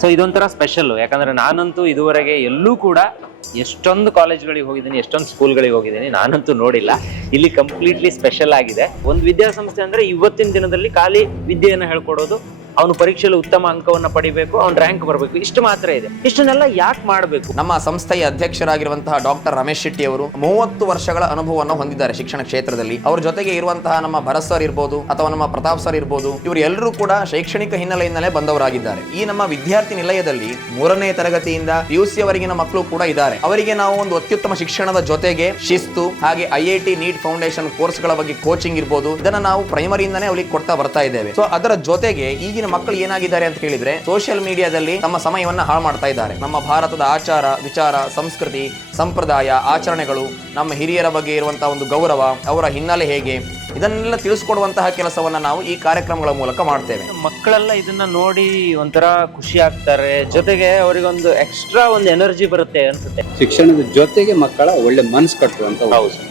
So ಇದೊಂಥರ special ಯಾಕಂದ್ರೆ ನಾನಂತೂ ಇದುವರೆಗೆ ಎಲ್ಲೂ ಕೂಡ ಎಷ್ಟೊಂದು ಕಾಲೇಜ್ಗಳಿಗೆ ಹೋಗಿದ್ದೀನಿ, ಎಷ್ಟೊಂದು ಸ್ಕೂಲ್ಗಳಿಗೆ ಹೋಗಿದ್ದೀನಿ, ನಾನಂತೂ ನೋಡಿಲ್ಲ. ಇಲ್ಲಿ ಕಂಪ್ಲೀಟ್ಲಿ ಸ್ಪೆಷಲ್ ಆಗಿದೆ. ಒಂದು ವಿದ್ಯಾಸಂಸ್ಥೆ ಅಂದರೆ ಇವತ್ತಿನ ದಿನದಲ್ಲಿ ಖಾಲಿ ವಿದ್ಯೆಯನ್ನು ಹೇಳ್ಕೊಡೋದು ಅವನು ಪರೀಕ್ಷೆಯಲ್ಲಿ ಉತ್ತಮ ಅಂಕವನ್ನ ಪಡಿಬೇಕು, ಅವ್ನ ರ್ಯಾಂಕ್ ಬರಬೇಕು. ಇಷ್ಟು ಮಾತ್ರ ಇದೆ. ಇಷ್ಟನ್ನೆಲ್ಲ ಯಾಕೆ ಮಾಡಬೇಕು? ನಮ್ಮ ಸಂಸ್ಥೆಯ ಅಧ್ಯಕ್ಷರಾಗಿರುವಂತಹ ಡಾಕ್ಟರ್ ರಮೇಶ್ ಶೆಟ್ಟಿ ಅವರು ಮೂವತ್ತು ವರ್ಷಗಳ ಅನುಭವವನ್ನು ಹೊಂದಿದ್ದಾರೆ ಶಿಕ್ಷಣ ಕ್ಷೇತ್ರದಲ್ಲಿ. ಅವ್ರ ಜೊತೆಗೆ ಇರುವಂತಹ ನಮ್ಮ ಭರತ್ ಸರ್ ಇರ್ಬೋದು, ಅಥವಾ ನಮ್ಮ ಪ್ರತಾಪ್ ಸರ್ ಇರ್ಬೋದು, ಇವರು ಎಲ್ಲರೂ ಕೂಡ ಶೈಕ್ಷಣಿಕ ಹಿನ್ನೆಲೆಯಿಂದಲೇ ಬಂದವರಾಗಿದ್ದಾರೆ. ಈ ನಮ್ಮ ವಿದ್ಯಾರ್ಥಿ ನಿಲಯದಲ್ಲಿ ಮೂರನೇ ತರಗತಿಯಿಂದ ಪಿಯುಸಿ ಅವರೆಗಿನ ಮಕ್ಕಳು ಕೂಡ ಇದ್ದಾರೆ. ಅವರಿಗೆ ನಾವು ಒಂದು ಅತ್ಯುತ್ತಮ ಶಿಕ್ಷಣದ ಜೊತೆಗೆ ಶಿಸ್ತು, ಹಾಗೆ I I T NEET foundation ಕೋರ್ಸ್ಗಳ ಬಗ್ಗೆ ಕೋಚಿಂಗ್ ಇರ್ಬೋದು. ಇದನ್ನ ನಾವು ಪ್ರೈಮರಿಯಿಂದನೇ ಅವರಿಗೆ ಕೊಡ್ತಾ ಬರ್ತಾ ಇದ್ದೇವೆ. ಸೊ ಅದರ ಜೊತೆಗೆ ಈಗಿನ ಮಕ್ಕಳು ಏನಾಗಿದ್ದಾರೆ ಅಂತ ಕೇಳಿದ್ರೆ ಸೋಷಿಯಲ್ ಮೀಡಿಯಾದಲ್ಲಿ ತಮ್ಮ ಸಮಯವನ್ನ ಹಾಳು ಮಾಡ್ತಾ ಇದ್ದಾರೆ. ನಮ್ಮ ಭಾರತದ ಆಚಾರ ವಿಚಾರ ಸಂಸ್ಕೃತಿ ಸಂಪ್ರದಾಯ ಆಚರಣೆಗಳು ನಮ್ಮ ಹಿರಿಯರ ಬಗ್ಗೆ ಇರುವಂತಹ ಒಂದು ಗೌರವ ಅವರ ಹಿನ್ನೆಲೆ ಹೇಗೆ ಇದನ್ನೆಲ್ಲ ತಿಳಿಸ್ಕೊಡುವಂತಹ ಕೆಲಸವನ್ನ ನಾವು ಈ ಕಾರ್ಯಕ್ರಮಗಳ ಮೂಲಕ ಮಾಡ್ತೇವೆ. ಮಕ್ಕಳೆಲ್ಲ ಇದನ್ನ ನೋಡಿ ಒಂಥರ ಖುಷಿ ಆಗ್ತಾರೆ. ಜೊತೆಗೆ ಅವರಿಗೊಂದು ಎಕ್ಸ್ಟ್ರಾ ಒಂದು ಎನರ್ಜಿ ಬರುತ್ತೆ ಅನ್ಸುತ್ತೆ. ಶಿಕ್ಷಣದ ಜೊತೆಗೆ ಮಕ್ಕಳ ಒಳ್ಳೆ ಮನಸ್ಸು ಕಟ್ಟುವಂತ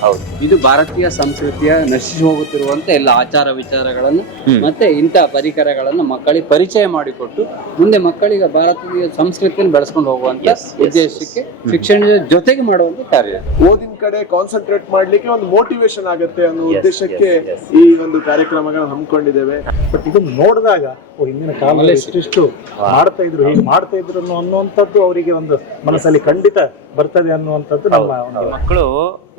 ಹೌದು ಇದು ಭಾರತೀಯ ಸಂಸ್ಕೃತಿಯ ನಶಿಸಿ ಹೋಗುತ್ತಿರುವಂತ ಎಲ್ಲ ಆಚಾರ ವಿಚಾರಗಳನ್ನು ಮತ್ತೆ ಇಂತಹ ಪರಿಕರಗಳನ್ನು ಮಕ್ಕಳಿಗೆ ಪರಿಚಯ ಮಾಡಿಕೊಟ್ಟು ಮುಂದೆ ಮಕ್ಕಳಿಗೆ ಭಾರತೀಯ ಸಂಸ್ಕೃತಿಯನ್ನು ಬೆಳೆಸ್ಕೊಂಡು ಹೋಗುವಂತ ಉದ್ದೇಶಕ್ಕೆ ಶಿಕ್ಷಣದ ಜೊತೆಗೆ ಮಾಡುವಂತ ಕಾರ್ಯ. ಓದಿನ ಕಡೆ ಕಾನ್ಸಂಟ್ರೇಟ್ ಮಾಡ್ಲಿಕ್ಕೆ ಒಂದು ಮೋಟಿವೇಶನ್ ಆಗುತ್ತೆ ಅನ್ನೋ ಉದ್ದೇಶಕ್ಕೆ. ಈ ಒಂದು ಕಾರ್ಯಕ್ರಮಗಳನ್ನ ಹಮ್ಮಿಕೊಂಡಿದ್ದೇವೆ. ಬಟ್ ಇದನ್ನ ನೋಡಿದಾಗ ಓ ಹಿಂದಿನ ಕಾಲದಲ್ಲಿ ಇಷ್ಟಿಷ್ಟು ಮಾಡ್ತಾ ಇದ್ರು ಹೀಗೆ ಮಾಡ್ತಾ ಇದ್ರು ಅನ್ನೋ- ಅನ್ನುವಂಥದ್ದು ಅವರಿಗೆ ಒಂದು ಮನಸ್ಸಲ್ಲಿ ಖಂಡಿತ ಬರ್ತದೆ ಅನ್ನುವಂಥದ್ದು ನಮ್ಮ ಮಕ್ಕಳು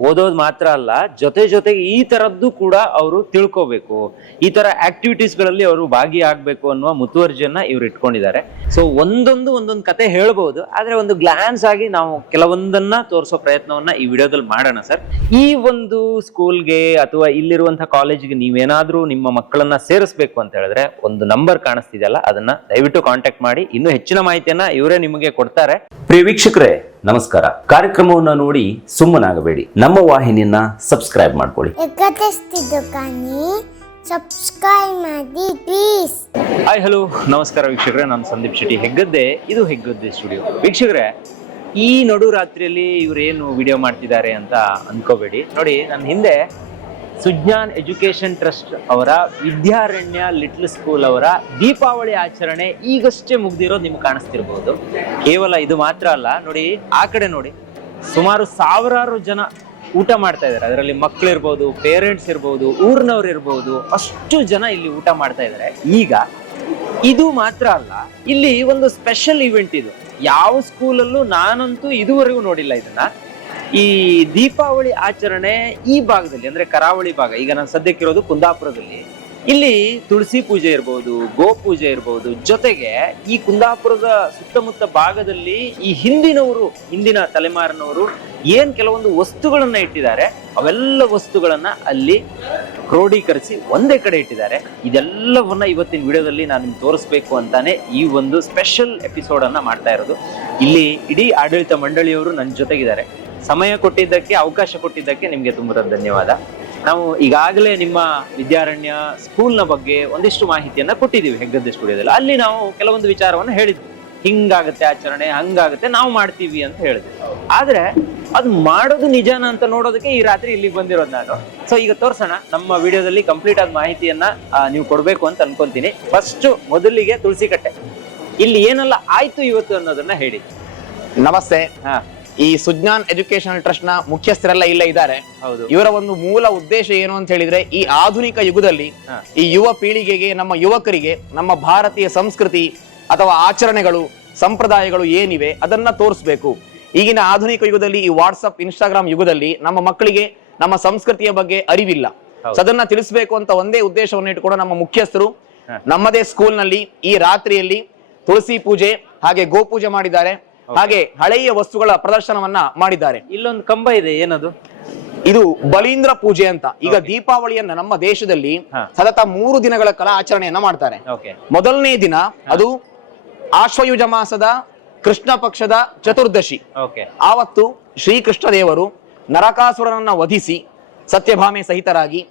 ಓದೋದು ಮಾತ್ರ ಅಲ್ಲ, ಜೊತೆ ಜೊತೆಗೆ ಈ ತರದ್ದು ಕೂಡ ಅವರು ತಿಳ್ಕೋಬೇಕು. ಈ ತರ ಆಕ್ಟಿವಿಟೀಸ್ಗಳಲ್ಲಿ ಅವರು ಭಾಗಿಯಾಗಬೇಕು ಅನ್ನುವ ಮುತುವರ್ಜಿಯನ್ನ ಇವ್ರು ಇಟ್ಕೊಂಡಿದ್ದಾರೆ. ಸೊ ಒಂದೊಂದು ಒಂದೊಂದು ಕತೆ ಹೇಳ್ಬಹುದು ಆದ್ರೆ ಒಂದು ಗ್ಲಾನ್ಸ್ ಆಗಿ ನಾವು ಕೆಲವೊಂದನ್ನ ತೋರಿಸೋ ಪ್ರಯತ್ನವನ್ನ ಈ ವಿಡಿಯೋದಲ್ಲಿ ಮಾಡೋಣ ಸರ್. ಈ ಒಂದು ಸ್ಕೂಲ್ಗೆ ಅಥವಾ ಇಲ್ಲಿರುವಂತಹ ಕಾಲೇಜ್ಗೆ ನೀವೇನಾದ್ರೂ ನಿಮ್ಮ ಮಕ್ಕಳನ್ನ ಸೇರಿಸ್ಬೇಕು ಅಂತ ಹೇಳಿದ್ರೆ ಒಂದು ನಂಬರ್ ಕಾಣಿಸ್ತಿದೆಯಲ್ಲ ಅದನ್ನ ದಯವಿಟ್ಟು ಕಾಂಟ್ಯಾಕ್ಟ್ ಮಾಡಿ. ಇನ್ನೂ ಹೆಚ್ಚಿನ ಮಾಹಿತಿಯನ್ನ ಇವರೇ ನಿಮಗೆ ಕೊಡ್ತಾರೆ. ಪ್ರಿಯ ವೀಕ್ಷಕರೇ ನಮಸ್ಕಾರ. ಕಾರ್ಯಕ್ರಮವನ್ನು ನೋಡಿ ಸುಮ್ಮನಾಗಬೇಡಿ. ನಮ್ಮ ವಾಹಿನಿಯನ್ನ ಸಬ್ಸ್ಕ್ರೈಬ್ ಮಾಡ್ಕೊಳ್ಳಿ. ಸಬ್ಸ್ಕ್ರೈಬ್ ಮಾಡಿ ಪ್ಲೀಸ್ ಹಾಯ್ ಹಲೋ ನಮಸ್ಕಾರ ವೀಕ್ಷಕರೇ ನಾನು ಸಂದೀಪ್ ಶೆಟ್ಟಿ ಹೆಗ್ಗದ್ದೆ. ಇದು ಹೆಗ್ಗದ್ದೆ ಸ್ಟುಡಿಯೋ ವೀಕ್ಷಕರೇ ಈ ನಡು ರಾತ್ರಿಯಲ್ಲಿ ಇವ್ರೇನು ವಿಡಿಯೋ ಮಾಡ್ತಿದ್ದಾರೆ ಅಂತ ಅನ್ಕೋಬೇಡಿ. ನೋಡಿ ನನ್ನ ಹಿಂದೆ ಸುಜ್ಞಾನ್ ಎಜುಕೇಶನ್ ಟ್ರಸ್ಟ್ ಅವರ ವಿದ್ಯಾರಣ್ಯ ಲಿಟ್ಲ್ ಸ್ಕೂಲ್ ಅವರ ದೀಪಾವಳಿ ಆಚರಣೆ ಈಗಷ್ಟೇ ಮುಗ್ದಿರೋದು ನಿಮ್ಗೆ ಕಾಣಿಸ್ತಿರ್ಬೋದು. ಕೇವಲ ಇದು ಮಾತ್ರ ಅಲ್ಲ, ನೋಡಿ, ಆ ಕಡೆ ನೋಡಿ. ಸುಮಾರು ಸಾವಿರಾರು ಜನ ಊಟ ಮಾಡ್ತಾ ಇದ್ದಾರೆ. ಅದರಲ್ಲಿ ಮಕ್ಕಳಿರ್ಬೋದು ಪೇರೆಂಟ್ಸ್ ಇರ್ಬೋದು, ಊರಿನವ್ರು ಇರ್ಬೋದು, ಅಷ್ಟು ಜನ ಇಲ್ಲಿ ಊಟ ಮಾಡ್ತಾ ಇದ್ದಾರೆ. ಈಗ ಇದು ಮಾತ್ರ ಅಲ್ಲ, ಇಲ್ಲಿ ಒಂದು ಸ್ಪೆಷಲ್ ಇವೆಂಟ್ ಇದು. ಯಾವ ಸ್ಕೂಲಲ್ಲೂ ನಾನಂತೂ ಇದುವರೆಗೂ ನೋಡಿಲ್ಲ ಇದನ್ನ. ಈ ದೀಪಾವಳಿ ಆಚರಣೆ ಈ ಭಾಗದಲ್ಲಿ, ಅಂದ್ರೆ ಕರಾವಳಿ ಭಾಗ, ಈಗ ನಾನು ಸದ್ಯಕ್ಕಿರೋದು ಕುಂದಾಪುರದಲ್ಲಿ. ಇಲ್ಲಿ ತುಳಸಿ ಪೂಜೆ ಇರ್ಬೋದು ಗೋ ಪೂಜೆ ಇರ್ಬೋದು, ಜೊತೆಗೆ ಈ ಕುಂದಾಪುರದ ಸುತ್ತಮುತ್ತ ಭಾಗದಲ್ಲಿ ಈ ಹಿಂದಿನವರು, ಹಿಂದಿನ ತಲೆಮಾರಿನವರು ಏನ್ ಕೆಲವೊಂದು ವಸ್ತುಗಳನ್ನ ಇಟ್ಟಿದ್ದಾರೆ, ಅವೆಲ್ಲ ವಸ್ತುಗಳನ್ನ ಅಲ್ಲಿ ಕ್ರೋಢೀಕರಿಸಿ ಒಂದೇ ಕಡೆ ಇಟ್ಟಿದ್ದಾರೆ. ಇದೆಲ್ಲವನ್ನ ಇವತ್ತಿನ ವಿಡಿಯೋದಲ್ಲಿ ನಾನು ನಿಮ್ಗೆ ತೋರಿಸ್ಬೇಕು ಅಂತಾನೆ ಈ ಒಂದು ಸ್ಪೆಷಲ್ ಎಪಿಸೋಡ್ ಅನ್ನ ಮಾಡ್ತಾ ಇರೋದು. ಇಲ್ಲಿ ಇಡೀ ಆಡಳಿತ ಮಂಡಳಿಯವರು ನನ್ನ ಜೊತೆಗಿದ್ದಾರೆ. ಸಮಯ ಕೊಟ್ಟಿದ್ದಕ್ಕೆ ಅವಕಾಶ ಕೊಟ್ಟಿದ್ದಕ್ಕೆ ನಿಮಗೆ ತುಂಬ ಧನ್ಯವಾದ. ನಾವು ಈಗಾಗಲೇ ನಿಮ್ಮ ವಿದ್ಯಾರಣ್ಯ ಸ್ಕೂಲ್ನ ಬಗ್ಗೆ ಒಂದಿಷ್ಟು ಮಾಹಿತಿಯನ್ನ ಕೊಟ್ಟಿದ್ದೀವಿ ಹೆಗ್ಗದ್ದೆ ಸ್ಟುಡಿಯೋದಲ್ಲಿ. ಅಲ್ಲಿ ನಾವು ಕೆಲವೊಂದು ವಿಚಾರವನ್ನು ಹೇಳಿದ್ವಿ. ಹಿಂಗಾಗುತ್ತೆ ಆಚರಣೆ ಹಂಗಾಗುತ್ತೆ ನಾವು ಮಾಡ್ತೀವಿ ಅಂತ ಹೇಳಿದ್ವಿ. ಆದ್ರೆ ಅದು ಮಾಡೋದು ನಿಜಾನ ಅಂತ ನೋಡೋದಕ್ಕೆ ಈ ರಾತ್ರಿ ಇಲ್ಲಿಗೆ ಬಂದಿರೋದು ನಾನು. ಸೊ ಈಗ ತೋರ್ಸೋಣ ನಮ್ಮ ವಿಡಿಯೋದಲ್ಲಿ ಕಂಪ್ಲೀಟ್ ಆದ ಮಾಹಿತಿಯನ್ನ ನೀವು ಕೊಡಬೇಕು ಅಂತ ಅನ್ಕೊಂತೀನಿ. ಫಸ್ಟ್ ಮೊದಲಿಗೆ ತುಳಸಿ ಕಟ್ಟೆ ಇಲ್ಲಿ ಏನೆಲ್ಲ ಆಯ್ತು ಇವತ್ತು ಅನ್ನೋದನ್ನ ಹೇಳಿ. ನಮಸ್ತೆ. ಹಾ. ಈ ಸುಜ್ಞಾನ್ ಎಜುಕೇಶನಲ್ ಟ್ರಸ್ಟ್ನ ಮುಖ್ಯಸ್ಥರೆಲ್ಲ ಇಲ್ಲೇ ಇದ್ದಾರೆ. ಹೌದು. ಇವರ ಒಂದು ಮೂಲ ಉದ್ದೇಶ ಏನು ಅಂತ ಹೇಳಿದ್ರೆ ಈ ಆಧುನಿಕ ಯುಗದಲ್ಲಿ ಈ ಯುವ ಪೀಳಿಗೆಗೆ ನಮ್ಮ ಯುವಕರಿಗೆ ನಮ್ಮ ಭಾರತೀಯ ಸಂಸ್ಕೃತಿ ಅಥವಾ ಆಚರಣೆಗಳು ಸಂಪ್ರದಾಯಗಳು ಏನಿವೆ ಅದನ್ನ ತೋರಿಸ್ಬೇಕು. ಈಗಿನ ಆಧುನಿಕ ಯುಗದಲ್ಲಿ ಈ ವಾಟ್ಸಪ್ ಇನ್ಸ್ಟಾಗ್ರಾಮ್ ಯುಗದಲ್ಲಿ ನಮ್ಮ ಮಕ್ಕಳಿಗೆ ನಮ್ಮ ಸಂಸ್ಕೃತಿಯ ಬಗ್ಗೆ ಅರಿವಿಲ್ಲ. ಅದನ್ನ ತಿಳಿಸ್ಬೇಕು ಅಂತ ಒಂದೇ ಉದ್ದೇಶವನ್ನು ಇಟ್ಕೊಂಡು ನಮ್ಮ ಮುಖ್ಯಸ್ಥರು ನಮ್ಮದೇ ಸ್ಕೂಲ್ನಲ್ಲಿ ಈ ರಾತ್ರಿಯಲ್ಲಿ ತುಳಸಿ ಪೂಜೆ ಹಾಗೆ ಗೋಪೂಜೆ ಮಾಡಿದ್ದಾರೆ. ಹಾಗೆ ಹಳೆಯ ವಸ್ತುಗಳ ಪ್ರದರ್ಶನವನ್ನ ಮಾಡಿದ್ದಾರೆ. ಇಲ್ಲೊಂದು ಕಂಬ ಇದೆ ಏನದು? ಇದು ಬಲೀಂದ್ರ ಪೂಜೆ ಅಂತ. ಈಗ ದೀಪಾವಳಿಯನ್ನ ನಮ್ಮ ದೇಶದಲ್ಲಿ. ಸತತ ಮೂರು ದಿನಗಳ ಕಾಲ ಆಚರಣೆಯನ್ನ ಮಾಡ್ತಾರೆ. ಮೊದಲನೇ ದಿನ ಅದು ಆಶ್ವಯುಜ ಮಾಸದ ಕೃಷ್ಣ ಪಕ್ಷದ ಚತುರ್ದಶಿ. ಆವತ್ತು ಶ್ರೀಕೃಷ್ಣ ದೇವರು ನರಕಾಸುರನನ್ನ ವಧಿಸಿ ಸತ್ಯಭಾಮೆ ಸಹಿತರಾಗಿ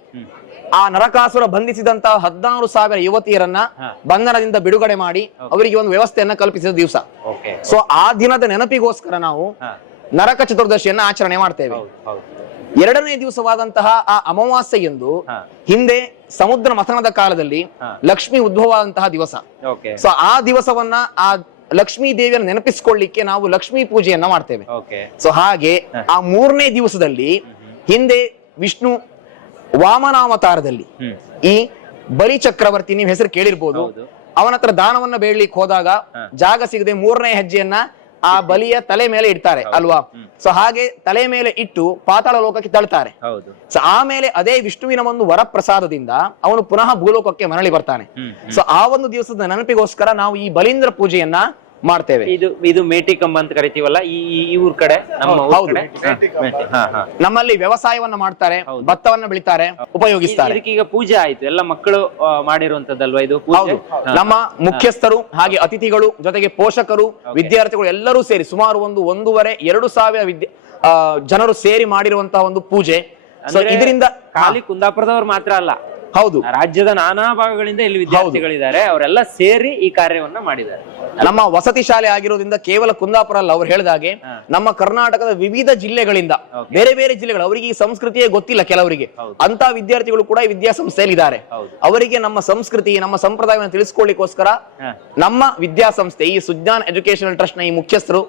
ಆ ನರಕಾಸುರ ಬಂಧಿಸಿದಂತಹ ಹದಿನಾರು ಸಾವಿರ ಯುವತಿಯರನ್ನ. ಬಂಧನದಿಂದ ಬಿಡುಗಡೆ ಮಾಡಿ ಅವರಿಗೆ ಒಂದು ವ್ಯವಸ್ಥೆಯನ್ನ ಕಲ್ಪಿಸಿದ ದಿವಸ. ಸೊ ಆ ದಿನದ ನೆನಪಿಗೋಸ್ಕರ ನಾವು ನರಕ ಚತುರ್ದಶಿಯನ್ನ ಆಚರಣೆ ಮಾಡ್ತೇವೆ. ಎರಡನೇ ದಿವಸವಾದಂತಹ ಆ ಅಮಾವಾಸ್ಯೆಯಂದು ಎಂದು ಹಿಂದೆ ಸಮುದ್ರ ಮಥನದ ಕಾಲದಲ್ಲಿ. ಲಕ್ಷ್ಮಿ ಉದ್ಭವವಾದಂತಹ ದಿವಸ. ಸೊ ಆ ದಿವಸವನ್ನ ಆ ಲಕ್ಷ್ಮೀ ದೇವಿಯನ್ನು ನೆನಪಿಸಿಕೊಳ್ಳಿಕ್ಕೆ ನಾವು ಲಕ್ಷ್ಮೀ ಪೂಜೆಯನ್ನ ಮಾಡ್ತೇವೆ. ಸೊ ಹಾಗೆ ಆ ಮೂರನೇ ದಿವಸದಲ್ಲಿ ಹಿಂದೆ ವಿಷ್ಣು ವಾಮನಾವತಾರದಲ್ಲಿ. ಈ ಬಲಿ ಚಕ್ರವರ್ತಿ ನೀವು ಹೆಸರು ಕೇಳಿರ್ಬೋದು. ಅವನ ಹತ್ರ ದಾನವನ್ನ ಬೇಡ್ಲಿಕ್ಕೆ ಹೋದಾಗ ಜಾಗ ಸಿಗದೆ ಮೂರನೇ ಹೆಜ್ಜೆಯನ್ನ ಆ ಬಲಿಯ ತಲೆ ಮೇಲೆ ಇಡ್ತಾರೆ ಅಲ್ವಾ? ಸೊ ಹಾಗೆ ತಲೆ ಮೇಲೆ ಇಟ್ಟು ಪಾತಾಳ ಲೋಕಕ್ಕೆ ತಳ್ತಾರೆ. ಸೊ ಆಮೇಲೆ ಅದೇ ವಿಷ್ಣುವಿನ ಒಂದು ವರಪ್ರಸಾದದಿಂದ ಅವನು ಪುನಃ ಭೂಲೋಕಕ್ಕೆ ಮರಳಿ ಬರ್ತಾನೆ. ಸೊ ಆ ಒಂದು ದಿವಸದ ನೆನಪಿಗೋಸ್ಕರ ನಾವು ಈ ಬಲೀಂದ್ರ ಪೂಜೆಯನ್ನ ಮಾಡ್ತೇವೆ. ಇದು ಇದು ಮೇಟಿ ಕಂಬ ಅಂತ ಕರಿತೀವಲ್ಲ ಈ ಊರ್ ಕಡೆ ನಮ್ಮ ಊರ್ ಹೌದು. ಕಡೆ? ಹಾ, ನಮ್ಮಲ್ಲಿ ವ್ಯವಸಾಯವನ್ನ ಮಾಡ್ತಾರೆ. ಭತ್ತವನ್ನ ಬೆಳಿತಾರೆ ಉಪಯೋಗಿಸ್ತಾರೆ. ಇದಕ್ಕೀಗ ಪೂಜೆ ಆಯ್ತು. ಎಲ್ಲ ಮಕ್ಕಳು ಆ, ಮಾಡಿರುವಂತದ್ದಲ್ವಾ ಇದು ಪೂಜೆ? ಹೌದು. ನಮ್ಮ ಮುಖ್ಯಸ್ಥರು ಹಾಗೆ ಅತಿಥಿಗಳು ಜೊತೆಗೆ ಪೋಷಕರು ವಿದ್ಯಾರ್ಥಿಗಳು ಎಲ್ಲರೂ ಸೇರಿ ಸುಮಾರು ಒಂದು ಒಂದೂವರೆ ಎರಡು ಸಾವಿರ ವಿದ್ಯಾ ಆ, ಜನರು ಸೇರಿ ಮಾಡಿರುವಂತಹ ಒಂದು ಪೂಜೆ. ಸೊ ಅಂದ್ರೆ ಇದರಿಂದ ಖಾಲಿ ಕುಂದಾಪುರದವ್ರು ಮಾತ್ರ ಅಲ್ಲ ಹೌದು. ರಾಜ್ಯದ ನಾನಾ ಭಾಗಗಳಿಂದ ಇಲ್ಲಿ ವಿದ್ಯಾರ್ಥಿಗಳಿದ್ದಾರೆ. ಅವರೆಲ್ಲ ಸೇರಿ ಈ ಕಾರ್ಯವನ್ನ ಮಾಡಿದ್ದಾರೆ. ನಮ್ಮ ವಸತಿ ಶಾಲೆ ಆಗಿರೋದ್ರಿಂದ ಕೇವಲ ಕುಂದಾಪುರ ಅಲ್ಲ ಅವ್ರು ಹೇಳಿದಾಗೆ. ನಮ್ಮ ಕರ್ನಾಟಕದ ವಿವಿಧ ಜಿಲ್ಲೆಗಳಿಂದ ಬೇರೆ ಬೇರೆ ಜಿಲ್ಲೆಗಳು ಅವರಿಗೆ ಈ ಸಂಸ್ಕೃತಿಯೇ ಗೊತ್ತಿಲ್ಲ ಕೆಲವರಿಗೆ. ಅಂತ ವಿದ್ಯಾರ್ಥಿಗಳು ಕೂಡ ಈ ವಿದ್ಯಾಸಂಸ್ಥೆಯಲ್ಲಿ ಇದ್ದಾರೆ ಅವರಿಗೆ ನಮ್ಮ ಸಂಸ್ಕೃತಿ ನಮ್ಮ ಸಂಪ್ರದಾಯವನ್ನು ತಿಳಿಸ್ಕೊಳ್ಳಿಕ್ಕೋಸ್ಕರ. ನಮ್ಮ ವಿದ್ಯಾಸಂಸ್ಥೆ ಈ ಸುಜ್ಞಾನ್ ಎಜುಕೇಶನಲ್ ಟ್ರಸ್ಟ್ನ ಈ ಮುಖ್ಯಸ್ಥರು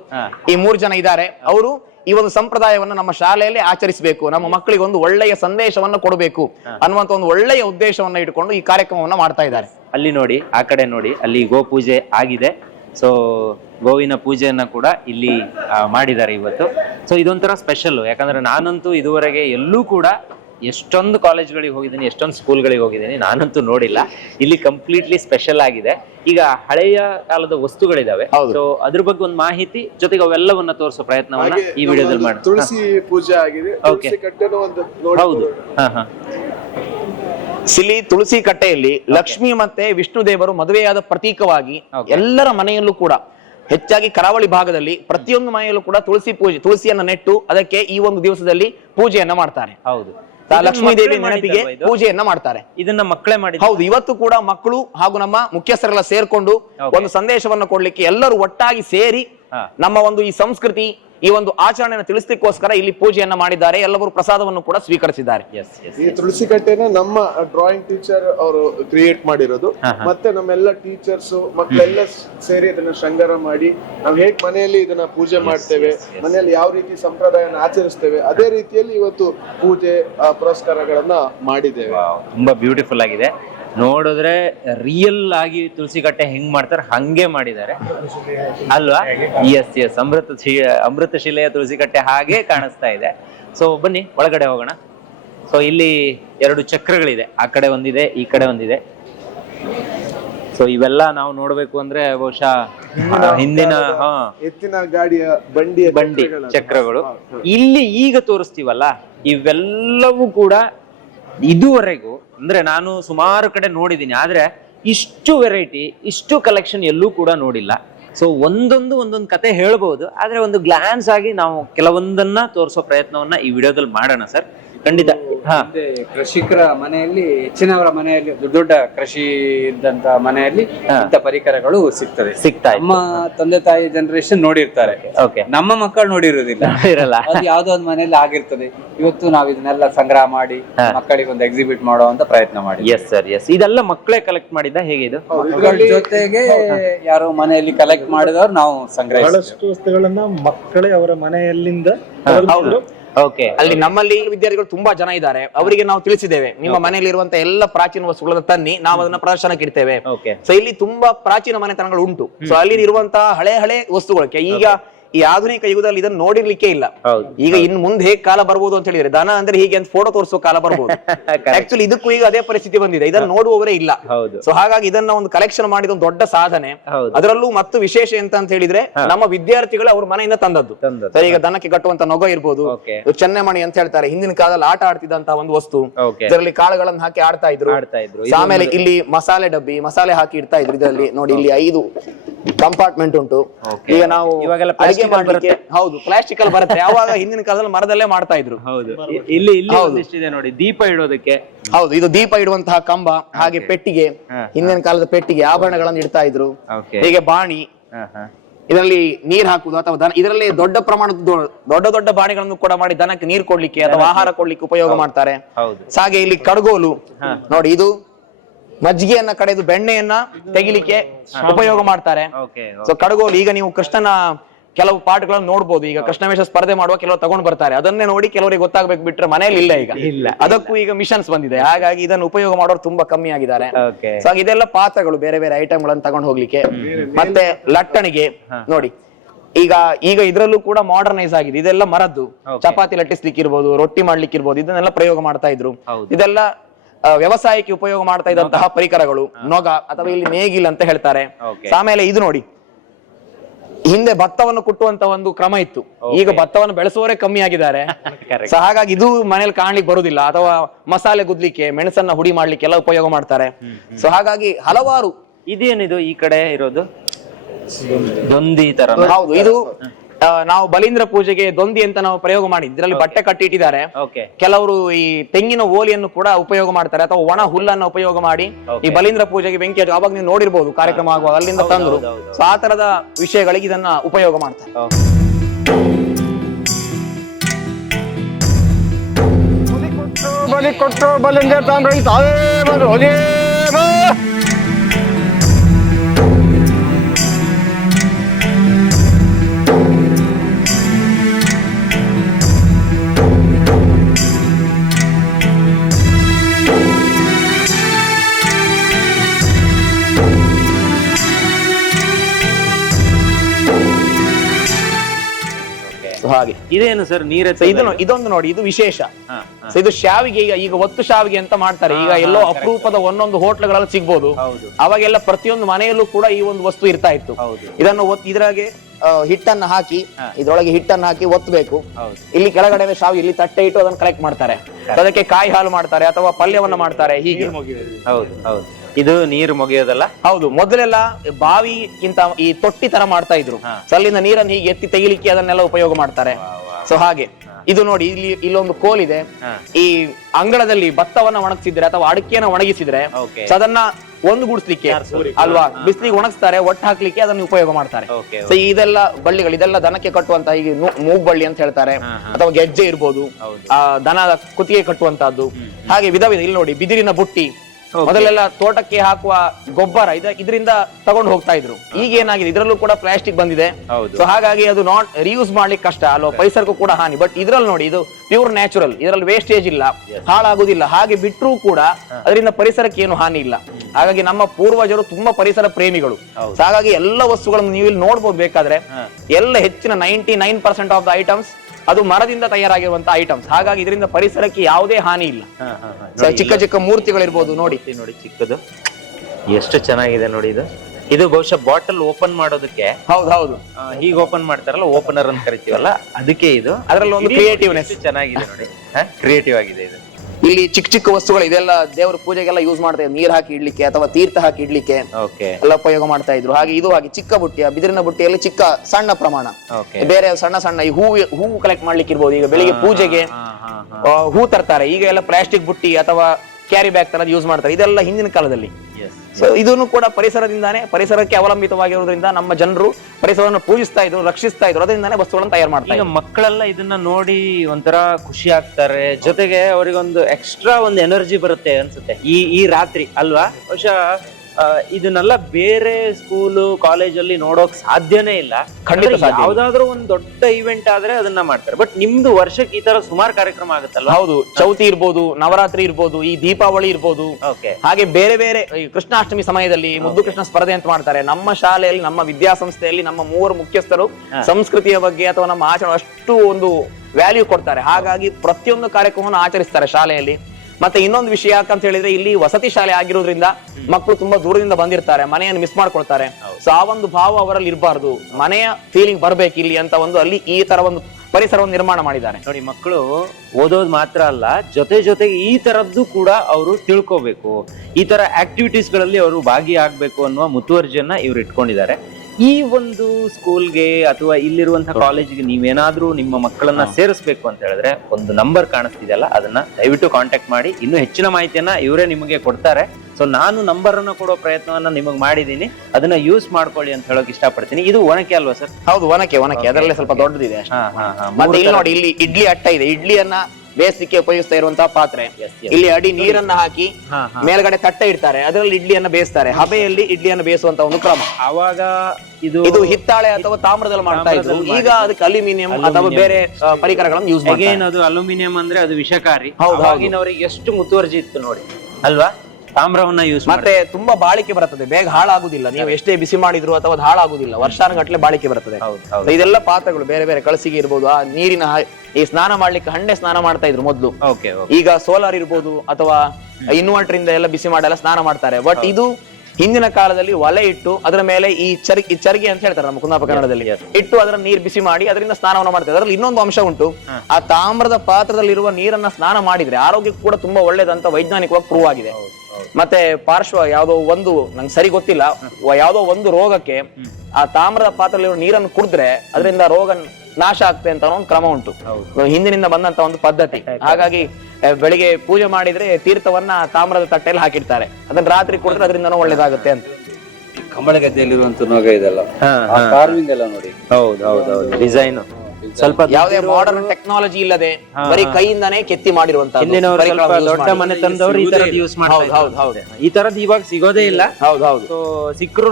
ಈ ಮೂರು ಜನ ಇದ್ದಾರೆ. ಅವರು ಈ ಒಂದು ಸಂಪ್ರದಾಯವನ್ನು ನಮ್ಮ ಶಾಲೆಯಲ್ಲಿ ಆಚರಿಸಬೇಕು. ನಮ್ಮ ಮಕ್ಕಳಿಗೆ ಒಂದು ಒಳ್ಳೆಯ ಸಂದೇಶವನ್ನು ಕೊಡಬೇಕು ಅನ್ನುವಂತ ಒಂದು ಒಳ್ಳೆಯ ಉದ್ದೇಶವನ್ನ ಇಟ್ಕೊಂಡು ಈ ಕಾರ್ಯಕ್ರಮವನ್ನ ಮಾಡ್ತಾ ಇದ್ದಾರೆ. ಅಲ್ಲಿ ನೋಡಿ ಆ ಕಡೆ ನೋಡಿ ಅಲ್ಲಿ ಗೋ ಪೂಜೆ ಆಗಿದೆ. ಸೊ ಗೋವಿನ ಪೂಜೆಯನ್ನ ಕೂಡ ಇಲ್ಲಿ ಮಾಡಿದ್ದಾರೆ ಇವತ್ತು. ಸೊ ಇದೊಂಥರ ಸ್ಪೆಷಲ್ ಯಾಕಂದ್ರೆ ನಾನಂತೂ ಇದುವರೆಗೆ ಎಲ್ಲೂ ಕೂಡ ಎಷ್ಟೊಂದು ಕಾಲೇಜ್ಗಳಿಗೆ ಹೋಗಿದ್ದೀನಿ ಎಷ್ಟೊಂದು ಸ್ಕೂಲ್ಗಳಿಗೆ ಹೋಗಿದ್ದೀನಿ ನಾನಂತೂ ನೋಡಿಲ್ಲ. ಇಲ್ಲಿ ಕಂಪ್ಲೀಟ್ಲಿ ಸ್ಪೆಷಲ್ ಆಗಿದೆ. ಈಗ ಹಳೆಯ ಕಾಲದ ವಸ್ತುಗಳಿದಾವೆ. ಹೌದು. ಸೊ ಅದ್ರ ಬಗ್ಗೆ ಒಂದು ಮಾಹಿತಿ ಜೊತೆಗೆ ಅವೆಲ್ಲವನ್ನ ತೋರಿಸೋ ಪ್ರಯತ್ನವನ್ನ ಈ ವಿಡಿಯೋದಲ್ಲಿ ಮಾಡಿ ತುಳಸಿ ಪೂಜೆ ಆಗಿದೆ. ಹೌದು. ಹಾ ಹಾ. ಸಿಲಿ ತುಳಸಿ ಕಟ್ಟೆಯಲ್ಲಿ ಲಕ್ಷ್ಮಿ ಮತ್ತೆ ವಿಷ್ಣು ದೇವರು ಮದುವೆಯಾದ ಪ್ರತೀಕವಾಗಿ ಎಲ್ಲರ ಮನೆಯಲ್ಲೂ ಕೂಡ ಹೆಚ್ಚಾಗಿ ಕರಾವಳಿ ಭಾಗದಲ್ಲಿ ಪ್ರತಿಯೊಂದು ಮನೆಯಲ್ಲೂ ಕೂಡ ತುಳಸಿ ಪೂಜೆ ತುಳಸಿಯನ್ನ ನೆಟ್ಟು ಅದಕ್ಕೆ ಈ ಒಂದು ದಿವಸದಲ್ಲಿ ಪೂಜೆಯನ್ನ ಮಾಡ್ತಾರೆ. ಹೌದು. ಲಕ್ಷ್ಮೀ ದೇವಿ ನೆನಪಿಗೆ ಪೂಜೆಯನ್ನ ಮಾಡ್ತಾರೆ. ಇದನ್ನ ಮಕ್ಕಳೇ ಮಾಡಿ ಹೌದು ಇವತ್ತು ಕೂಡ ಮಕ್ಕಳು ಹಾಗೂ ನಮ್ಮ ಮುಖ್ಯಸ್ಥರೆಲ್ಲ ಸೇರ್ಕೊಂಡು ಒಂದು ಸಂದೇಶವನ್ನು ಕೊಡ್ಲಿಕ್ಕೆ ಎಲ್ಲರೂ ಒಟ್ಟಾಗಿ ಸೇರಿ. ನಮ್ಮ ಒಂದು ಈ ಸಂಸ್ಕೃತಿ ಈ ಒಂದು ಆಚರಣೆಯನ್ನು ತಿಳಿಸ್ಲಿಕ್ಕೋಸ್ಕರ ಇಲ್ಲಿ ಪೂಜೆಯನ್ನ ಮಾಡಿದ್ದಾರೆ. ಎಲ್ಲರೂ ಪ್ರಸಾದವನ್ನು ಕೂಡ ಸ್ವೀಕರಿಸಿದ್ದಾರೆ. ಎಸ್ ಎಸ್ ಈ ತುಳಸಿ ಕಟ್ಟೆನ ನಮ್ಮ ಡ್ರಾಯಿಂಗ್ ಟೀಚರ್ ಅವರು ಕ್ರಿಯೇಟ್ ಮಾಡಿರೋದು. ಮತ್ತೆ ನಮ್ಮೆಲ್ಲ ಟೀಚರ್ಸ್ ಮಕ್ಕಳೆಲ್ಲ ಸೇರಿ ಇದನ್ನ ಶೃಂಗಾರ ಮಾಡಿ ನಾವು ಹೇಗ್ ಮನೆಯಲ್ಲಿ ಇದನ್ನ ಪೂಜೆ ಮಾಡ್ತೇವೆ. ಮನೆಯಲ್ಲಿ ಯಾವ ರೀತಿ ಸಂಪ್ರದಾಯನ ಆಚರಿಸ್ತೇವೆ ಅದೇ ರೀತಿಯಲ್ಲಿ ಇವತ್ತು ಪೂಜೆ ಆ, ಪುರಸ್ಕಾರಗಳನ್ನ ಮಾಡಿದ್ದೇವೆ. ತುಂಬಾ ಬ್ಯೂಟಿಫುಲ್ ಆಗಿದೆ. ನೋಡಿದ್ರೆ ರಿಯಲ್ ಆಗಿ ತುಳಸಿ ಕಟ್ಟೆ ಹೆಂಗ್ ಮಾಡ್ತಾರೆ ಹಂಗೆ ಮಾಡಿದ್ದಾರೆ. ಅಲ್ವಾ? ಎಸ್ ಎಸ್ ಅಮೃತ ಅಮೃತ ಶಿಲೆಯ ತುಳಸಿ ಕಟ್ಟೆ ಹಾಗೆ ಕಾಣಿಸ್ತಾ ಇದೆ. ಸೊ ಬನ್ನಿ ಒಳಗಡೆ ಹೋಗೋಣ. ಸೊ ಇಲ್ಲಿ ಎರಡು ಚಕ್ರಗಳಿದೆ. ಆ ಕಡೆ ಒಂದಿದೆ ಈ ಕಡೆ ಒಂದಿದೆ. ಸೊ ಇವೆಲ್ಲ ನಾವು ನೋಡ್ಬೇಕು ಅಂದ್ರೆ ಬಹುಶಃ ಹಿಂದಿನ ಎತ್ತಿನ ಗಾಡಿಯ ಬಂಡಿ ಬಂಡಿ ಚಕ್ರಗಳು. ಇಲ್ಲಿ ಈಗ ತೋರಿಸ್ತೀವಲ್ಲ ಇವೆಲ್ಲವೂ ಕೂಡ ಇದುವರೆಗೂ, ಅಂದ್ರೆ ನಾನು ಸುಮಾರು ಕಡೆ ನೋಡಿದ್ದೀನಿ, ಆದ್ರೆ ಇಷ್ಟು ವೆರೈಟಿ ಇಷ್ಟು ಕಲೆಕ್ಷನ್ ಎಲ್ಲೂ ಕೂಡ ನೋಡಿಲ್ಲ. ಸೊ ಒಂದೊಂದು ಒಂದೊಂದು ಕತೆ ಹೇಳ್ಬೋದು, ಆದ್ರೆ ಒಂದು ಗ್ಲಾನ್ಸ್ ಆಗಿ ನಾವು ಕೆಲವೊಂದನ್ನ ತೋರಿಸೋ ಪ್ರಯತ್ನವನ್ನ ಈ ವಿಡಿಯೋದಲ್ಲಿ ಮಾಡೋಣ ಸರ್ ಖಂಡಿತ. ಹಾ. ಮುಂದೆ ಕೃಷಿಕರ ಮನೆಯಲ್ಲಿ ಹೆಚ್ಚಿನವರ ಮನೆಯಲ್ಲಿ ದೊಡ್ಡ ದೊಡ್ಡ ಕೃಷಿ ಇದ್ದಂತ ಮನೆಯಲ್ಲಿ. ಇಂಥ ಪರಿಕರಗಳು ಸಿಗ್ತದೆ. ಸಿಗ್ತಾ ನಮ್ಮ ತಂದೆ ತಾಯಿ ಜನರೇಷನ್ ನೋಡಿರ್ತಾರೆ. ಓಕೆ ನಮ್ಮ ಮಕ್ಕಳು ನೋಡಿರುವುದಿಲ್ಲ. ಇರಲ್ಲ ಅದು ಯಾವ್ದೋ ಒಂದು ಮನೆಯಲ್ಲಿ ಆಗಿರ್ತದೆ. ಇವತ್ತು ನಾವು ಇದನ್ನೆಲ್ಲ ಸಂಗ್ರಹ ಮಾಡಿ ಹಾ. ಮಕ್ಕಳಿಗೆ ಒಂದು ಎಕ್ಸಿಬಿಟ್ ಮಾಡುವಂತ ಪ್ರಯತ್ನ ಮಾಡಿ ಎಸ್ ಸರ್ ಎಸ್ ಇದೆಲ್ಲ ಮಕ್ಕಳೇ ಕಲೆಕ್ಟ್ ಮಾಡಿದ್ದ? ಹೇಗೆ ಇದು? ಮಕ್ಕಳ ಜೊತೆಗೆ ಯಾರು ಮನೆಯಲ್ಲಿ ಕಲೆಕ್ಟ್ ಮಾಡಿದವರು ನಾವು ಸಂಗ್ರಹಿಸ್ತೇವೆ ಬಹಳಷ್ಟು ವಸ್ತುಗಳನ್ನ ಮಕ್ಕಳೇ ಅವರ ಮನೆಯಲ್ಲಿಂದ ಹೌದು. ಓಕೆ ಅಲ್ಲಿ ನಮ್ಮಲ್ಲಿ ವಿದ್ಯಾರ್ಥಿಗಳು ತುಂಬಾ ಜನ ಇದ್ದಾರೆ. ಅವರಿಗೆ ನಾವು ತಿಳಿಸಿದ್ದೇವೆ. ನಿಮ್ಮ ಮನೆಯಲ್ಲಿ ಇರುವಂತ ಎಲ್ಲ ಪ್ರಾಚೀನ ವಸ್ತುಗಳನ್ನ ತನ್ನಿ ನಾವು ಅದನ್ನ ಪ್ರದರ್ಶನಕ್ಕೆ ಇಡ್ತೇವೆ. ಸೊ ಇಲ್ಲಿ ತುಂಬಾ ಪ್ರಾಚೀನ ಮನೆತನಗಳು ಉಂಟು. ಸೊ ಅಲ್ಲಿ ಇರುವಂತಹ ಹಳೆ ಹಳೆ ವಸ್ತುಗಳಿಗೆ ಈಗ ಈ ಆಧುನಿಕ ಯುಗದಲ್ಲಿ ಇದನ್ನು ನೋಡಿರ್ಲಿಕ್ಕೆ ಇಲ್ಲ. ಈಗ ಇನ್ ಮುಂದೆ ಹೇಗ್ ಕಾಲ ಬರ್ಬೋದು ಅಂತ ಹೇಳಿದ್ರೆ ದನ ಅಂದ್ರೆ ಹೀಗೆ ಅಂತ ಫೋಟೋ ತೋರಿಸುವ ಕಾಲ ಬರ್ಬೋದು. ಆಕ್ಚುಲಿ ಇದಕ್ಕೂ ಈಗ ಅದೇ ಪರಿಸ್ಥಿತಿ ಬಂದಿದೆ. ಇದನ್ನು ನೋಡುವವರೇ ಇಲ್ಲ. ಸೊ ಹಾಗಾಗಿ ಇದನ್ನ ಒಂದು ಕಲೆಕ್ಷನ್ ಮಾಡಿದ ಒಂದು ದೊಡ್ಡ ಸಾಧನೆ. ಅದರಲ್ಲೂ ಮತ್ತು ವಿಶೇಷ ಎಂತ ಅಂತ ಹೇಳಿದ್ರೆ ನಮ್ಮ ವಿದ್ಯಾರ್ಥಿಗಳು ಅವ್ರ ಮನೆಯಿಂದ ತಂದದ್ದು. ಸರಿ ಈಗ ದನಕ್ಕೆ ಕಟ್ಟುವಂತ ನೊಗ ಇರ್ಬೋದು. ಚೆನ್ನೆಮಣಿ ಅಂತ ಹೇಳ್ತಾರೆ. ಹಿಂದಿನ ಕಾಲದಲ್ಲಿ ಆಟ ಆಡ್ತಿದ್ದಂತಹ ಒಂದು ವಸ್ತು. ಇದರಲ್ಲಿ ಕಾಳುಗಳನ್ನು ಹಾಕಿ ಆಡ್ತಾ ಇದ್ರು. ಆಮೇಲೆ ಇಲ್ಲಿ ಮಸಾಲೆ ಡಬ್ಬಿ ಮಸಾಲೆ ಹಾಕಿ ಇಡ್ತಾ ಇದ್ರು ಇದರಲ್ಲಿ. ನೋಡಿ ಇಲ್ಲಿ ಐದು ಕಂಪಾರ್ಟ್ಮೆಂಟ್ ಉಂಟು. ಈಗ ನಾವು ಇವಾಗೆಲ್ಲ ಅಡಿಗೆ plastic ಅಲ್ಲಿ ಮಾಡ್ಲಿಕ್ಕೆ ಹೌದು ಪ್ಲಾಸ್ಟಿಕ್ ಅಲ್ಲಿ ಬರುತ್ತೆ. ಯಾವಾಗ ಹಿಂದಿನ ಕಾಲದಲ್ಲಿ ಮರದಲ್ಲೇ ಮಾಡ್ತಾ ಇದ್ರು. ಹೌದು. ಇ- ಇಲ್ಲಿ ಇಲ್ಲಿ ಹೌದು. ಒಂದಿಷ್ಟಿದೆ ನೋಡಿ ದೀಪ ಇಡೋದಕ್ಕೆ. ಹೌದು ಇದು ದೀಪ ಇಡುವಂತಹ ಕಂಬ ಹಾಗೆ ಪೆಟ್ಟಿಗೆ ಹಾ, ಹಿಂದಿನ ಕಾಲದ ಪೆಟ್ಟಿಗೆ ಆಭರಣಗಳನ್ನು ಇಡ್ತಾ ಇದ್ರು. Okay. ಹೀಗೆ ಬಾಣಿ ಹಾ, ಹಾ. ಇದರಲ್ಲಿ ನೀರ್ ಹಾಕುದು ಅಥವಾ ದನ ಇದರಲ್ಲಿ ದೊಡ್ಡ ಪ್ರಮಾಣದ ದೊ- ದೊಡ್ಡ ದೊಡ್ಡ ಬಾಣಿಗಳನ್ನು ಕೂಡ ಮಾಡಿ ದನಕ್ಕೆ ನೀರ್ ಕೊಡ್ಲಿಕ್ಕೆ ಅಥವಾ ಆಹಾರ ಕೊಡ್ಲಿಕ್ಕೆ ಉಪಯೋಗ ಮಾಡ್ತಾರೆ. ಹೌದು. ಹಾಗೆ ಇಲ್ಲಿ ಕಡಗೋಲು. ನೋಡಿ ಇದು ಮಜ್ಜಿಗೆಯನ್ನ ಕಡೆದು ಬೆಣ್ಣೆಯನ್ನ ತೆಗಿಲಿಕ್ಕೆ ಉಪಯೋಗ ಮಾಡ್ತಾರೆ. ಓಕೆ ಸೊ ಕಡಗೋಲು ಈಗ ನೀವು ಕೃಷ್ಣನ ಕೆಲವು ಪಾಠಗಳನ್ನು ನೋಡ್ಬೋದು. ಈಗ ಕೃಷ್ಣವೇಷ ಸ್ಪರ್ಧೆ ಮಾಡುವ ಕೆಲವರು ತಗೊಂಡ್ ಬರ್ತಾರೆ. ಅದನ್ನೇ ನೋಡಿ ಕೆಲವರಿಗೆ ಗೊತ್ತಾಗ್ಬೇಕು ಬಿಟ್ರೆ ಮನೆಯಲ್ಲಿ ಇಲ್ಲ ಈಗ. ಇಲ್ಲ, ಅದಕ್ಕೂ ಈಗ ಮಿಷನ್ಸ್ ಬಂದಿದೆ. ಹಾಗಾಗಿ ಇದನ್ನು ಉಪಯೋಗ ಮಾಡೋರು ತುಂಬಾ ಕಮ್ಮಿ ಆಗಿದ್ದಾರೆ. ಓಕೆ. ಸೊ ಇದೆಲ್ಲ ಪಾತ್ರಗಳು ಬೇರೆ ಬೇರೆ ಐಟಮ್ಗಳನ್ನು ತಗೊಂಡು ಹೋಗ್ಲಿಕ್ಕೆ. ಮತ್ತೆ ಲಟ್ಟಣಿಗೆ ನೋಡಿ. ಈಗ ಈಗ ಇದ್ರಲ್ಲೂ ಕೂಡ ಮಾಡರ್ನೈಸ್ ಆಗಿದೆ. ಇದೆಲ್ಲ ಮರದ್ದು. ಚಪಾತಿ ಲಟ್ಟಿಸ್ಲಿಕ್ಕೆ ಇರ್ಬೋದು ರೊಟ್ಟಿ ಮಾಡ್ಲಿಕ್ಕೆ ಇರ್ಬೋದು ಇದನ್ನೆಲ್ಲ ಪ್ರಯೋಗ ಮಾಡ್ತಾ ಇದ್ರು. ಇದೆಲ್ಲ ವ್ಯವಸಾಯಕ್ಕೆ ಉಪಯೋಗ ಮಾಡ್ತಾ ಇದ್ದಂತಹ ಪರಿಕರಗಳು ನೊಗ ಅಥವಾ ಇಲ್ಲಿ ನೇಗಿಲ್ ಅಂತ ಹೇಳ್ತಾರೆ. ಆಮೇಲೆ ಇದು ನೋಡಿ. ಹಿಂದೆ ಭತ್ತವನ್ನು ಕುಟ್ಟುವಂತ ಒಂದು ಕ್ರಮ ಇತ್ತು. ಈಗ ಭತ್ತವನ್ನು ಬೆಳೆಸುವವರೇ ಕಮ್ಮಿ ಆಗಿದ್ದಾರೆ. ಸೊ ಹಾಗಾಗಿ ಇದು ಮನೇಲಿ ಕಾಣ್ಲಿಕ್ಕೆ ಬರುದಿಲ್ಲ. ಅಥವಾ ಮಸಾಲೆ ಗುದ್ಲಿಕ್ಕೆ ಮೆಣಸನ್ನ ಹುಡಿ ಮಾಡ್ಲಿಕ್ಕೆ ಎಲ್ಲ ಉಪಯೋಗ ಮಾಡ್ತಾರೆ. ಸೊ ಹಾಗಾಗಿ ಹಲವಾರು ಇದೇನಿದು ಈ ಕಡೆ ಇರೋದು? ದೊಂದಿ ತರ. ಹೌದು ಇದು ನಾವು ಬಲೀಂದ್ರ ಪೂಜೆಗೆ ದೊಂದಿ ಅಂತ ನಾವು ಪ್ರಯೋಗ ಮಾಡಿದ್ವಿ ಇದರಲ್ಲಿ ಬಟ್ಟೆ ಕಟ್ಟಿ ಇಟ್ಟಿದ್ದಾರೆ ಕೆಲವರು ಈ ತೆಂಗಿನ ಓಲಿಯನ್ನು ಕೂಡ ಉಪಯೋಗ ಮಾಡ್ತಾರೆ ಅಥವಾ ಒಣ ಹುಲ್ಲನ್ನು ಉಪಯೋಗ ಮಾಡಿ ಈ. ಬಲೀಂದ್ರ ಪೂಜೆಗೆ ಬೆಂಕಿ ಹಚ್ಚಿ ಅವಾಗ ನೀವು ನೋಡಿರ್ಬೋದು ಕಾರ್ಯಕ್ರಮ ಆಗುವಾಗ ಅಲ್ಲಿಂದ ತಂದ್ರು. ಸೊ ಆ ತರದ ವಿಷಯಗಳಿಗೆ ಇದನ್ನ ಉಪಯೋಗ ಮಾಡ್ತಾರೆ ಬಲಿ ಕೊಟ್ಟು ಬಲಿಂದ್ರ ತಾಂಡ್ರಿ ತಾವೇ ಬಂದು ಹಾಗೆ. ಇದೇನು ಸರ್ ನೀರೇ ಸೊ ಇದು ಇದೊಂದು ನೋಡಿ ಇದು ವಿಶೇಷ. ಸೊ ಇದು ಶಾವಿಗೆ ಈಗ ಈಗ ಒತ್ತು ಶಾವಿಗೆ ಅಂತ ಮಾಡ್ತಾರೆ. ಈಗ ಎಲ್ಲೋ ಅಪರೂಪದ ಒಂದೊಂದು ಹೋಟ್ಲ್ಗಳಲ್ಲಿ ಸಿಗ್ಬೋದು. ಅವಾಗೆಲ್ಲ ಪ್ರತಿಯೊಂದು ಮನೆಯಲ್ಲೂ ಕೂಡ ಈ ಒಂದು ವಸ್ತು ಇರ್ತಾ ಇತ್ತು. ಇದನ್ನು ಇದ್ರಾಗೆ ಹಿಟ್ಟನ್ನು ಹಿಟ್ಟನ್ನ ಹಾಕಿ ಇದ್ರೊಳಗೆ ಹಿಟ್ಟನ್ನ ಹಾಕಿ ಒತ್ತಬೇಕು ಇಲ್ಲಿ ಕೆಳಗಡೆ ಶಾವಿ ಇಲ್ಲಿ ತಟ್ಟೆ ಇಟ್ಟು ಅದನ್ನ ಕಲೆಕ್ಟ್ ಮಾಡ್ತಾರೆ. ಅದಕ್ಕೆ ಕಾಯಿ ಹಾಲು ಮಾಡ್ತಾರೆ ಅಥವಾ ಪಲ್ಯವನ್ನ ಮಾಡ್ತಾರೆ. ಹೀಗೆ. ಹೌದು ಹೌದು. ಇದು ನೀರು ಮುಗಿಯೋದಲ್ಲ? ಹೌದು ಮೊದಲೆಲ್ಲ ಬಾವಿಗಿಂತ ಈ ತೊಟ್ಟಿ ತರ ಮಾಡ್ತಾ ಇದ್ರು. ಅಲ್ಲಿಂದ ನೀರನ್ನು ಹೀಗೆ ಎತ್ತಿ ತೆಗಿಲಿಕ್ಕೆ ಅದನ್ನೆಲ್ಲ ಉಪಯೋಗ ಮಾಡ್ತಾರೆ. ಸೊ ಹಾಗೆ. ಇದು ನೋಡಿ ಇಲ್ಲಿ ಇಲ್ಲೊಂದು ಕೋಲ್ ಇದೆ ಈ ಅಂಗಳದಲ್ಲಿ ಭತ್ತವನ್ನ ಒಣಗಿಸಿದ್ರೆ ಅಥವಾ ಅಡಿಕೆಯನ್ನ ಒಣಗಿಸಿದ್ರೆ ಸೊ ಅದನ್ನ ಒಂದು ಗುಡಿಸ್ಲಿಕ್ಕೆ ಅಲ್ವಾ? ಬಿಸಿಲಿಗೆ ಒಣಗಿಸ್ತಾರೆ ಒಟ್ಟು ಹಾಕ್ಲಿಕ್ಕೆ ಅದನ್ನ ಉಪಯೋಗ ಮಾಡ್ತಾರೆ. ಸೊ ಇದೆಲ್ಲ ಬಳ್ಳಿಗಳು ಇದೆಲ್ಲ ದನಕ್ಕೆ ಕಟ್ಟುವಂತ ಈಗ ನು- ಮೂಗ್ ಬಳ್ಳಿ ಅಂತ ಹೇಳ್ತಾರೆ. ಅಥವಾ ಗೆಜ್ಜೆ ಇರ್ಬೋದು. ಆ ದನದ ಕುತ್ತಿಗೆ ಕಟ್ಟುವಂತಹದ್ದು. ಹಾಗೆ ವಿಧ ವಿಧ. ಇಲ್ಲಿ ನೋಡಿ ಬಿದಿರಿನ ಬುಟ್ಟಿ. ಮೊದಲೆಲ್ಲ ತೋಟಕ್ಕೆ ಹಾಕುವ ಗೊಬ್ಬರ ಇದ ಇದರಿಂದ ತಗೊಂಡು ಹೋಗ್ತಾ ಇದ್ರು. ಈಗ ಏನಾಗಿದೆ? ಇದರಲ್ಲೂ ಕೂಡ ಪ್ಲಾಸ್ಟಿಕ್ ಬಂದಿದೆ. ಸೊ ಹಾಗಾಗಿ ಅದು ನಾಟ್ ರಿಯೂಸ್ ಮಾಡ್ಲಿಕ್ಕೆ ಕಷ್ಟ. ಅಲ್ವಾ ಪರಿಸರಕ್ಕೂ ಕೂಡ ಹಾನಿ. ಬಟ್ ಇದ್ರಲ್ಲಿ ನೋಡಿ ಇದು ಪ್ಯೂರ್ ನ್ಯಾಚುರಲ್ ಇದರಲ್ಲಿ ವೇಸ್ಟೇಜ್ ಇಲ್ಲ. ಹಾಳಾಗುದಿಲ್ಲ. ಹಾಗೆ ಬಿಟ್ಟರೂ ಕೂಡ ಅದರಿಂದ ಪರಿಸರಕ್ಕೆ ಏನು ಹಾನಿ ಇಲ್ಲ. ಹಾಗಾಗಿ ನಮ್ಮ ಪೂರ್ವಜರು ತುಂಬಾ ಪರಿಸರ ಪ್ರೇಮಿಗಳು. ಹಾಗಾಗಿ ಎಲ್ಲ ವಸ್ತುಗಳನ್ನು ನೀವು ಇಲ್ಲಿ ನೋಡ್ಬೋದು ಬೇಕಾದ್ರೆ ಎಲ್ಲ ಹೆಚ್ಚಿನ ninety nine percent of the items ಅದು ಮರದಿಂದ ತಯಾರಾಗಿರುವಂತ ಐಟಮ್ಸ್ ಹಾಗಾಗಿ ಇದರಿಂದ ಪರಿಸರಕ್ಕೆ ಯಾವುದೇ ಹಾನಿ ಇಲ್ಲ. ಚಿಕ್ಕ ಚಿಕ್ಕ ಮೂರ್ತಿಗಳಿರ್ಬೋದು ನೋಡಿ. ನೋಡಿ ಚಿಕ್ಕದು. ಎಷ್ಟು ಚೆನ್ನಾಗಿದೆ ನೋಡಿ ಇದು. ಇದು ಬಹುಶಃ ಬಾಟಲ್ ಓಪನ್ ಮಾಡೋದಕ್ಕೆ ಹೌದು ಹೌದು. ಆ, ಹೀಗೆ ಓಪನ್ ಮಾಡ್ತಾರಲ್ಲ ಓಪನರ್ ಅಂತ ಕರಿತೀವಲ್ಲ ಅದಕ್ಕೆ ಇದು. ಅದರಲ್ಲಿ ಒಂದು ಕ್ರಿಯೇಟಿವ್ನೆಸ್ creativeness. ಎಷ್ಟು ಚೆನ್ನಾಗಿದೆ ನೋಡಿ. ಕ್ರಿಯೇಟಿವ್ ಆಗಿದೆ ಇದು. ಇಲ್ಲಿ ಚಿಕ್ಕ ಚಿಕ್ಕ ವಸ್ತುಗಳು ಇದೆಲ್ಲ ದೇವರ ಪೂಜೆಗೆಲ್ಲ ಯೂಸ್ ಮಾಡ್ತಾ ಇದ್ರು ನೀರ್ ಹಾಕಿ ಇಡ್ಲಿಕ್ಕೆ ಅಥವಾ ತೀರ್ಥ ಹಾಕಿ ಇಡ್ಲಿಕ್ಕೆ ಓಕೆ ಎಲ್ಲ ಉಪಯೋಗ ಮಾಡ್ತಾ ಇದ್ರು. ಹಾಗೆ ಇದು ಹಾಗೆ ಚಿಕ್ಕ ಬುಟ್ಟಿಯ ಬಿದಿರಿನ ಬುಟ್ಟಿಯಲ್ಲಿ ಚಿಕ್ಕ ಸಣ್ಣ ಪ್ರಮಾಣ. ಬೇರೆ ಸಣ್ಣ ಸಣ್ಣ ಈ ಹೂವು ಹೂವು ಕಲೆಕ್ಟ್ ಮಾಡ್ಲಿಕ್ಕೆ ಇರ್ಬೋದು. ಈಗ ಬೆಳಿಗ್ಗೆ ಪೂಜೆಗೆ ಹಾ ಆ, ತರ್ತಾರೆ. ಈಗ ಎಲ್ಲ ಪ್ಲಾಸ್ಟಿಕ್ ಬುಟ್ಟಿ ಅಥವಾ ಕ್ಯಾರಿ ಬ್ಯಾಗ್ ತರ ಯೂಸ್ ಮಾಡ್ತಾರೆ. ಇದೆಲ್ಲ ಹಿಂದಿನ ಕಾಲದಲ್ಲಿ. ಸೊ ಇದನ್ನು ಕೂಡ ಪರಿಸರದಿಂದಾನೇ ಪರಿಸರಕ್ಕೆ ಅವಲಂಬಿತವಾಗಿರೋದ್ರಿಂದ ನಮ್ಮ ಜನರು ಪರಿಸರವನ್ನು ಪೂಜಿಸ್ತಾ ಇದ್ರು ರಕ್ಷಿಸ್ತಾ ಇದ್ರು. ಅದರಿಂದಾನೇ ವಸ್ತುಗಳನ್ನು ತಯಾರು ಮಾಡ್ತಾರೆ ಈಗ ಮಕ್ಕಳೆಲ್ಲ ಇದನ್ನ ನೋಡಿ ಒಂಥರ ಖುಷಿ ಆಗ್ತಾರೆ. ಜೊತೆಗೆ ಅವರಿಗೊಂದು ಎಕ್ಸ್ಟ್ರಾ ಒಂದು ಎನರ್ಜಿ ಬರುತ್ತೆ ಅನ್ಸುತ್ತೆ. ಈ ಈ ರಾತ್ರಿ ಅಲ್ವಾ? ಬಹುಶಃ ಇದನ್ನೆಲ್ಲ ಬೇರೆ ಸ್ಕೂಲು ಕಾಲೇಜಲ್ಲಿ ನೋಡೋಕ್ ಸಾಧ್ಯನೇ ಇಲ್ಲ. ಖಂಡಿತ ಸಾಧ್ಯ ಇಲ್ಲ. ಯಾವ್ದಾದ್ರು ಒಂದು ದೊಡ್ಡ ಇವೆಂಟ್ ಆದ್ರೆ ಅದನ್ನ ಮಾಡ್ತಾರೆ. ಬಟ್ ನಿಮ್ದು ವರ್ಷಕ್ಕೆ ಈ ತರ ಸುಮಾರು ಕಾರ್ಯಕ್ರಮ ಆಗುತ್ತಲ್ಲ ಹೌದು. ಚೌತಿ ಇರ್ಬೋದು ನವರಾತ್ರಿ ಇರ್ಬೋದು ಈ ದೀಪಾವಳಿ ಇರ್ಬೋದು. ಓಕೆ ಹಾಗೆ ಬೇರೆ ಬೇರೆ ಈ ಕೃಷ್ಣಾಷ್ಟಮಿ ಸಮಯದಲ್ಲಿ ಮುದ್ದು ಕೃಷ್ಣ ಸ್ಪರ್ಧೆ ಅಂತ ಮಾಡ್ತಾರೆ. ನಮ್ಮ ಶಾಲೆಯಲ್ಲಿ ನಮ್ಮ ವಿದ್ಯಾಸಂಸ್ಥೆಯಲ್ಲಿ ನಮ್ಮ ಮೂವರು ಮುಖ್ಯಸ್ಥರು ಸಂಸ್ಕೃತಿಯ ಬಗ್ಗೆ ಅಥವಾ ನಮ್ಮ ಆಚರಣೆ ಅಷ್ಟು ಒಂದು ವ್ಯಾಲ್ಯೂ ಕೊಡ್ತಾರೆ. ಹಾಗಾಗಿ ಪ್ರತಿಯೊಂದು ಕಾರ್ಯಕ್ರಮವನ್ನು ಆಚರಿಸ್ತಾರೆ ಶಾಲೆಯಲ್ಲಿ. ಮತ್ತೆ ಇನ್ನೊಂದು ವಿಷಯ ಯಾಕಂತ ಹೇಳಿದ್ರೆ ಇಲ್ಲಿ ವಸತಿ ಶಾಲೆ ಆಗಿರೋದ್ರಿಂದ ಮಕ್ಕಳು ತುಂಬಾ ದೂರದಿಂದ ಬಂದಿರ್ತಾರೆ, ಮನೆಯನ್ನು ಮಿಸ್ ಮಾಡ್ಕೊಳ್ತಾರೆ. ಸೊ ಆ ಒಂದು ಭಾವ ಅವರಲ್ಲಿ ಇರಬಾರ್ದು. ಮನೆಯ ಫೀಲಿಂಗ್ ಬರ್ಬೇಕು ಇಲ್ಲಿ ಅಂತ ಒಂದು ಅಲ್ಲಿ ಈ ತರ ಒಂದು ಪರಿಸರವನ್ನು ನಿರ್ಮಾಣ ಮಾಡಿದ್ದಾರೆ. ನೋಡಿ, ಮಕ್ಕಳು ಓದೋದು ಮಾತ್ರ ಅಲ್ಲ, ಜೊತೆ ಜೊತೆಗೆ ಈ ತರದ್ದು ಕೂಡ ಅವರು ತಿಳ್ಕೋಬೇಕು. ಈ ತರ ಆಕ್ಟಿವಿಟೀಸ್ಗಳಲ್ಲಿ ಅವರು ಭಾಗಿಯಾಗಬೇಕು ಅನ್ನುವ ಮುತುವರ್ಜಿಯನ್ನ ಇವ್ರು ಇಟ್ಕೊಂಡಿದ್ದಾರೆ. ಈ ಒಂದು ಸ್ಕೂಲ್ಗೆ ಅಥವಾ ಇಲ್ಲಿರುವಂತಹ ಕಾಲೇಜಿಗೆ ನೀವೇನಾದ್ರೂ ನಿಮ್ಮ ಮಕ್ಕಳನ್ನ ಸೇರಿಸ್ಬೇಕು ಅಂತ ಹೇಳಿದ್ರೆ ಒಂದು ನಂಬರ್ ಕಾಣಿಸ್ತಿದೆಯಲ್ಲ ಅದನ್ನ ದಯವಿಟ್ಟು ಕಾಂಟ್ಯಾಕ್ಟ್ ಮಾಡಿ. ಇನ್ನು ಹೆಚ್ಚಿನ ಮಾಹಿತಿಯನ್ನ ಇವರೇ ನಿಮಗೆ ಕೊಡ್ತಾರೆ. ಸೊ ನಾನು ನಂಬರ್ ಅನ್ನ ಕೊಡೋ ಪ್ರಯತ್ನವನ್ನ ನಿಮಗೆ ಮಾಡಿದೀನಿ ಅದನ್ನ ಯೂಸ್ ಮಾಡ್ಕೊಳ್ಳಿ ಅಂತ ಹೇಳೋಕೆ ಇಷ್ಟಪಡ್ತೀನಿ. ಇದು ಒನಕೆ ಅಲ್ವಾ ಸರ್? ಹೌದು ಒನಕೆ ಒನಕೆ. ಅದರಲ್ಲೇ ಸ್ವಲ್ಪ ದೊಡ್ಡದಿದೆ ಮತ್ತೆ ಇಲ್ಲಿ ನೋಡಿ ಇಲ್ಲಿ ಇಡ್ಲಿ ಅಟ್ಟ ಇದೆ. ಇಡ್ಲಿಯನ್ನ ಬೇಯಿಸ್ಲಿಕ್ಕೆ ಉಪಯೋಗಿಸ್ತಾ ಇರುವಂತಹ ಪಾತ್ರೆ. ಇಲ್ಲಿ ಅಡಿ ನೀರನ್ನ ಹಾಕಿ. ಮೇಲ್ಗಡೆ ತಟ್ಟೆ ಇಡ್ತಾರೆ. ಅದರಲ್ಲಿ ಇಡ್ಲಿಯನ್ನ ಬೇಯಿಸ್ತಾರೆ. ಹಬೆಯಲ್ಲಿ ಇಡ್ಲಿಯನ್ನು ಬೇಯಿಸುವಂತ ಒಂದು ಕ್ರಮ. ಅವಾಗ ಇದು ಇದು ಹಿತ್ತಾಳೆ ಅಥವಾ ತಾಮ್ರದಲ್ಲಿ ಮಾಡ್ತಾ ಇದ್ರು. ಈಗ ಅದಕ್ಕೆ ಅಲ್ಯೂಮಿನಿಯಂ ಅಥವಾ ಬೇರೆ ಪರಿಕರಗಳನ್ನು ಯೂಸ್ ಮಾಡ್ತಾರೆ. ಅದು ಅಲ್ಯೂಮಿನಿಯಂ ಅಂದ್ರೆ ಅದು ವಿಷಕಾರಿ. ಹೌದು. ಅವಾಗಿನವರಿಗೆ ಎಷ್ಟು ಮುತುವರ್ಜಿ ಇತ್ತು ನೋಡಿ. ಅಲ್ವಾ? ತಾಮ್ರವನ್ನ ಯೂಸ್ ಮತ್ತೆ ತುಂಬಾ ಬಾಳಿಕೆ ಬರ್ತದೆ. ಬೇಗ ಹಾಳಾಗುದಿಲ್ಲ. ನೀವು ಎಷ್ಟೇ ಬಿಸಿ ಮಾಡಿದ್ರು ಅಥವಾ ಅದು ಹಾಳಾಗುದಿಲ್ಲ. ವರ್ಷಾನುಗಟ್ಲೆ ಬಾಳಿಕೆ ಬರ್ತದೆ. ಇದೆಲ್ಲ ಪಾತ್ರಗಳು ಬೇರೆ ಬೇರೆ ಕಳಸಿಗೆ ಇರ್ಬೋದು. ಆ ನೀರಿನ ಈ ಸ್ನಾನ ಮಾಡ್ಲಿಕ್ಕೆ ಹಣ್ಣೆ ಸ್ನಾನ ಮಾಡ್ತಾ ಇದ್ರು ಮೊದ್ಲು. ಈಗ ಸೋಲಾರ್ ಇರ್ಬೋದು ಅಥವಾ ಇನ್ವರ್ಟರ್ ಇಂದ ಎಲ್ಲ ಬಿಸಿ ಮಾಡೆಲ್ಲ ಸ್ನಾನ ಮಾಡ್ತಾರೆ. ಬಟ್ ಇದು ಹಿಂದಿನ ಕಾಲದಲ್ಲಿ ಒಲೆ ಇಟ್ಟು ಅದರ ಮೇಲೆ ಈ ಚರ್ಗಿ ಚರ್ಗಿ ಅಂತ ಹೇಳ್ತಾರೆ ನಮ್ಮ ಕುಂದಾಪ ಕನ್ನಡದಲ್ಲಿ. ಇಟ್ಟು ಅದರ ನೀರ್ ಬಿಸಿ ಮಾಡಿ ಅದರಿಂದ ಸ್ನಾನವನ್ನು ಮಾಡ್ತಾರೆ. ಅದರಲ್ಲಿ ಇನ್ನೊಂದು ಅಂಶ ಉಂಟು. ಆ ತಾಮ್ರದ ಪಾತ್ರದಲ್ಲಿರುವ ನೀರನ್ನ ಸ್ನಾನ ಮಾಡಿದ್ರೆ ಆರೋಗ್ಯಕ್ಕೆ ಕೂಡ ತುಂಬಾ ಒಳ್ಳೇದಂತ ವೈಜ್ಞಾನಿಕವಾಗಿ ಪ್ರೂವ್ ಆಗಿದೆ. ಮತ್ತೆ ಪಾರ್ಶ್ವ ಯಾವ್ದೋ ಒಂದು ನಂಗೆ ಸರಿ ಗೊತ್ತಿಲ್ಲ ಯಾವುದೋ ಒಂದು ರೋಗಕ್ಕೆ ಆ ತಾಮ್ರದ ಪಾತ್ರೆಯಲ್ಲಿರೋ ನೀರನ್ನು ಕುಡಿದ್ರೆ ಅದರಿಂದ ರೋಗ ನಾಶ ಆಗ್ತದೆ ಅಂತ ಒಂದು ಕ್ರಮ ಉಂಟು. ಹಿಂದಿನಿಂದ ಬಂದಂತ ಒಂದು ಪದ್ಧತಿ. ಹಾಗಾಗಿ ಬೆಳಿಗ್ಗೆ ಪೂಜೆ ಮಾಡಿದ್ರೆ ತೀರ್ಥವನ್ನ ತಾಮ್ರದ ತಟ್ಟೆಯಲ್ಲಿ ಹಾಕಿರ್ತಾರೆ ಅದನ್ನ ರಾತ್ರಿ ಕುಡಿದ್ರೆ ಅದರಿಂದ ಒಳ್ಳೇದಾಗುತ್ತೆ ಅಂತ. ಕಂಬಳ ನೋಗ ಇದೆಲ್ಲ. ಕಾರ್ವಿಂಗ್ ಎಲ್ಲ ನೋಡಿ. ಹೌದು ಹೌದು ಹೌದು. ಡಿಸೈನ್ ಸ್ವಲ್ಪ ಯಾವುದೇ ಮಾಡರ್ನ್ ಟೆಕ್ನಾಲಜಿ ಇಲ್ಲದೆ ಬರೀ ಕೈಯಿಂದಾನೇ ಕೆತ್ತಿ ಮಾಡಿರುವಂತ ದೊಡ್ಡ ಮನೆ ತಂದವರು ಈ ತರದ್ ಯೂಸ್ ಮಾಡ್ತಾ ಹೌದು, ಹೌದು, ಹೌದು. ಈ ತರದ್ ಇವಾಗ ಸಿಗೋದೇ ಇಲ್ಲ. ಹೌದು ಹೌದು. ಸಿಕ್ಕರು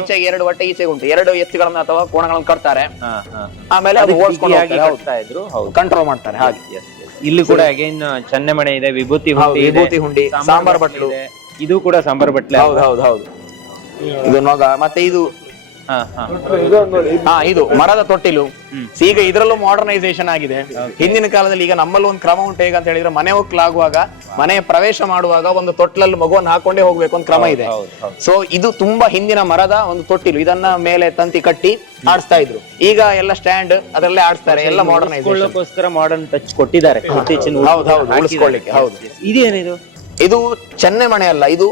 ಈಚೆಗೆ ಎರಡು ಹೊಟ್ಟೆ ಈಚೆಗೆ ಉಂಟು. ಎರಡು ಎತ್ತುಗಳನ್ನ ಅಥವಾ ಕೋಣಗಳನ್ನು ಕಟ್ತಾರೆ. ಆಮೇಲೆ ಅದು ಓಡಿಸ್ಕೊಂಡು ಇದ್ರು. ಕಂಟ್ರೋಲ್ ಮಾಡ್ತಾರೆ. ಹಾಗೆ. ಇಲ್ಲಿ ಕೂಡ ಅಗೇನ್ ಚೆನ್ನೆ ಮಣೆ ಇದೆ ವಿಭೂತಿ ವಿಭೂತಿ ಹುಂಡಿ, ಸಾಂಬಾರ್ ಬಟ್ಲು. ಇದು. ಕೂಡ ಸಾಂಬಾರ್ ಬಟ್ಲೆ ಹೌದು ಹೌದು ಹೌದು. ಇದು ನೋಗ ಮತ್ತೆ ಇದು ಹಾ, ಇದು ಮರದ ತೊಟ್ಟಿಲು. ಈಗ ಇದರಲ್ಲೂ ಮಾಡರ್ನೈಸೇಷನ್ ಆಗಿದೆ. ಹಿಂದಿನ ಕಾಲದಲ್ಲಿ ಈಗ ನಮ್ಮಲ್ಲಿ ಒಂದು ಕ್ರಮ ಉಂಟು. ಹೇಗಂತ ಹೇಳಿದ್ರೆ ಮನೆ ಹೋಗ್ಲಾಗುವಾಗ ಮನೆ ಪ್ರವೇಶ ಮಾಡುವಾಗ ಒಂದು ತೊಟ್ಲಲ್ಲಿ ಮಗುವನ್ನು ಹಾಕೊಂಡೇ ಹೋಗ್ಬೇಕು ಒಂದು ಕ್ರಮ ಇದೆ. ಸೊ ಇದು ತುಂಬಾ ಹಿಂದಿನ ಮರದ ಒಂದು ತೊಟ್ಟಿಲು. ಇದನ್ನ ಮೇಲೆ ತಂತಿ ಕಟ್ಟಿ ಆಡಿಸ್ತಾ ಇದ್ರು. ಈಗ ಎಲ್ಲ ಸ್ಟ್ಯಾಂಡ್ ಅದರಲ್ಲೇ ಆಡಿಸ್ತಾರೆ. ಎಲ್ಲ ಮಾಡರ್ನೈಸೇಷನ್ ಮಾಡರ್ನ್ ಟಚ್ ಕೊಟ್ಟಿದ್ದಾರೆ. ಹೌದು, ಹೌದು. ಉಳಿಸ್ಕೊಳ್ಳಿಕ್ಕೆ, ಹೌದು. ಇದೇನಿದು? ಇದು ಚೆನ್ನೆ ಮಣೆ ಅಲ್ಲ ಇದು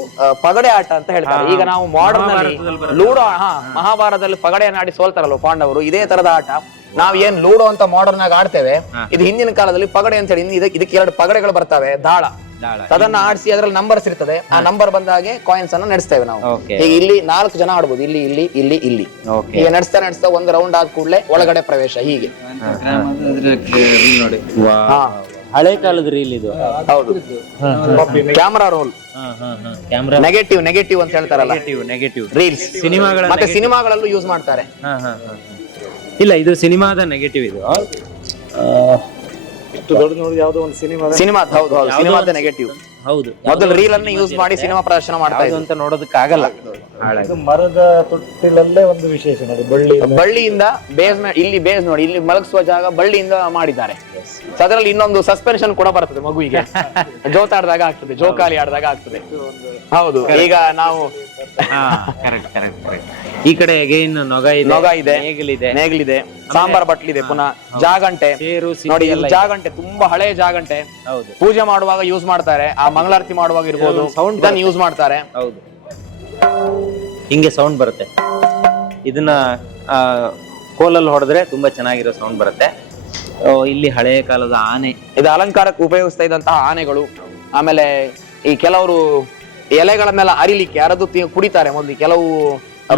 ಪಗಡೆ ಆಟ ಅಂತ ಹೇಳ್ತಾರೆ. ಈಗ ನಾವು ಮಾಡರ್ನ್ ಅಲ್ಲಿ ಲೂಡೋ ಹಾ ಮಹಾಭಾರತದಲ್ಲಿ ಪಗಡೆಯನ್ನು ಆಡಿ ಸೋಲ್ತಾರಲ್ವ ಪಾಂಡವರು ಇದೇ ತರದ ಆಟ. ನಾವ್ ಏನ್ ಲೂಡೋ ಅಂತ ಮಾಡರ್ನ್ ಆಗಿ ಆಡ್ತೇವೆ ಇದು ಹಿಂದಿನ ಕಾಲದಲ್ಲಿ ಪಗಡೆ ಅಂತ ಹೇಳಿ ಇದಕ್ಕೆ ಇದಕ್ಕೆ ಎರಡು ಪಗಡೆಗಳು ಬರ್ತವೆ ದಾಳ. ಅದನ್ನ ಆಡಿಸಿ ಅದ್ರಲ್ಲಿ ನಂಬರ್ಸ್ ಇರ್ತದೆ. ಆ ನಂಬರ್ ಬಂದಾಗೆ ಕಾಯಿನ್ಸ್ ಅನ್ನು ನಡೆಸ್ತೇವೆ ನಾವು. ಈಗ ಇಲ್ಲಿ ನಾಲ್ಕು ಜನ ಆಡ್ಬೋದು ಇಲ್ಲಿ ಇಲ್ಲಿ ಇಲ್ಲಿ ಇಲ್ಲಿ. ಈಗ ನಡೆಸ್ತಾ ನಡೆಸ್ತಾ ಒಂದು ರೌಂಡ್ ಆದ ಕೂಡಲೇ ಒಳಗಡೆ ಪ್ರವೇಶ ಹೀಗೆ. ಹಳೆ ಕಾಲದ ರೀಲ್ ಇದು. ಹೌದು. Camera roll camera. Negative negative ಅಂತ ಹೇಳ್ತಾರಲ್ಲ. ನೆಗೆಟಿವ್ ನೆಗೆಟಿವ್ ರೀಲ್ಸ್ ಸಿನಿಮಾಗಳ ಮತ್ತೆ ಸಿನಿಮಾಗಳಲ್ಲೂ ಯೂಸ್ ಮಾಡ್ತಾರೆ. ಇಲ್ಲ ಇದು ಸಿನಿಮಾದ ನೆಗೆಟಿವ್ ಇದು. ಇಷ್ಟು ದೊಡ್ಡ ನೋಡಿ ಯಾವುದೋ ಒಂದು ಸಿನಿಮಾ ಸಿನಿಮಾ ಹೌದು ಹೌದು. ಸಿನಿಮಾದ ನೆಗೆಟಿವ್ ಹೌದು. ಮೊದಲು ರೀಲ್ ಅನ್ನು ಯೂಸ್ ಮಾಡಿ ಸಿನಿಮಾ ಪ್ರದರ್ಶನ ಮಾಡ್ತಾ ಇದ್ದಂತ ಇದ್ರು. ಅಂತ ನೋಡೋದಕ್ಕಾಗಲ್ಲ. ಹಾಳಾಗಿ ಇದು ಮರದ ತೊಟ್ಟಿಲಲ್ಲೇ ಒಂದು ವಿಶೇಷ ನೋಡಿ ಬಳ್ಳಿ ಬಳ್ಳಿಯಿಂದ ಬೇಸ್ ಇಲ್ಲಿ ಬೇಸ್ ನೋಡಿ ಇಲ್ಲಿ ಮಲಗಿಸುವ ಜಾಗ ಬಳ್ಳಿಯಿಂದ ಮಾಡಿದ್ದಾರೆ. So ಅದರಲ್ಲಿ ಇನ್ನೊಂದು ಸಸ್ಪೆನ್ಷನ್ ಕೂಡ ಬರ್ತದೆ ಮಗುವಿಗೆ. ಜೋತಾಡ್ದಾಗ ಆಗ್ತದೆ ಜೋಕಾಲಿ ಆಡಿದಾಗ ಆಗ್ತದೆ. ಹೌದು ಈಗ ನಾವು ಕರೆಕ್ಟ್ ಕರೆಕ್ಟ್ ಕರೆಕ್ಟ್ ಈ ಕಡೆ ಅಗೈನ್ ನೊಗ ಇದೆ ನೊಗ ಇದೆ ನೇಗಿಲಿದೆ. ನೇಗಿಲಿದೆ ಸಾಂಬಾರ್ ಬಟ್ಲಿದೆ ಪುನಃ ಜಾಗಂಟೆ. ಸೇರು ಸಿಪ್ಪಿ ನೋಡಿ ಇದು ಇದೆ. ಜಾಗಂಟೆ ತುಂಬಾ ಹಳೆಯ ಜಾಗಂಟೆ. ಹೌದು. ಪೂಜೆ ಮಾಡುವಾಗ ಯೂಸ್ ಮಾಡ್ತಾರೆ ಆ ಮಂಗಳಾರತಿ ಮಾಡುವಾಗ ಇರ್ಬೋದು ಸೌಂಡ್ sound ಇದನ್ನ ಯೂಸ್ ಮಾಡ್ತಾರೆ. ಹೌದು. ಹಿಂಗೆ ಸೌಂಡ್ ಬರುತ್ತೆ. ಇದನ್ನ ಆ, ಕೋಲಲ್ಲಿ ಹೊಡೆದ್ರೆ ತುಂಬಾ ಚೆನ್ನಾಗಿರೋ ಸೌಂಡ್ ಬರುತ್ತೆ. ಇಲ್ಲಿ ಹಳೆಯ ಕಾಲದ ಆನೆ. ಇದು ಅಲಂಕಾರಕ್ಕೆ ಉಪಯೋಗಿಸ್ತಾ ಇದ್ದಂತಹ ಆನೆಗಳು. ಆಮೇಲೆ ಈ ಕೆಲವರು ಎಲೆಗಳನ್ನೆಲ್ಲ ಅರಿಲಿಕ್ಕೆ ಅರದು ಕುಡಿತಾರೆ ಮೊದಲು ಕೆಲವು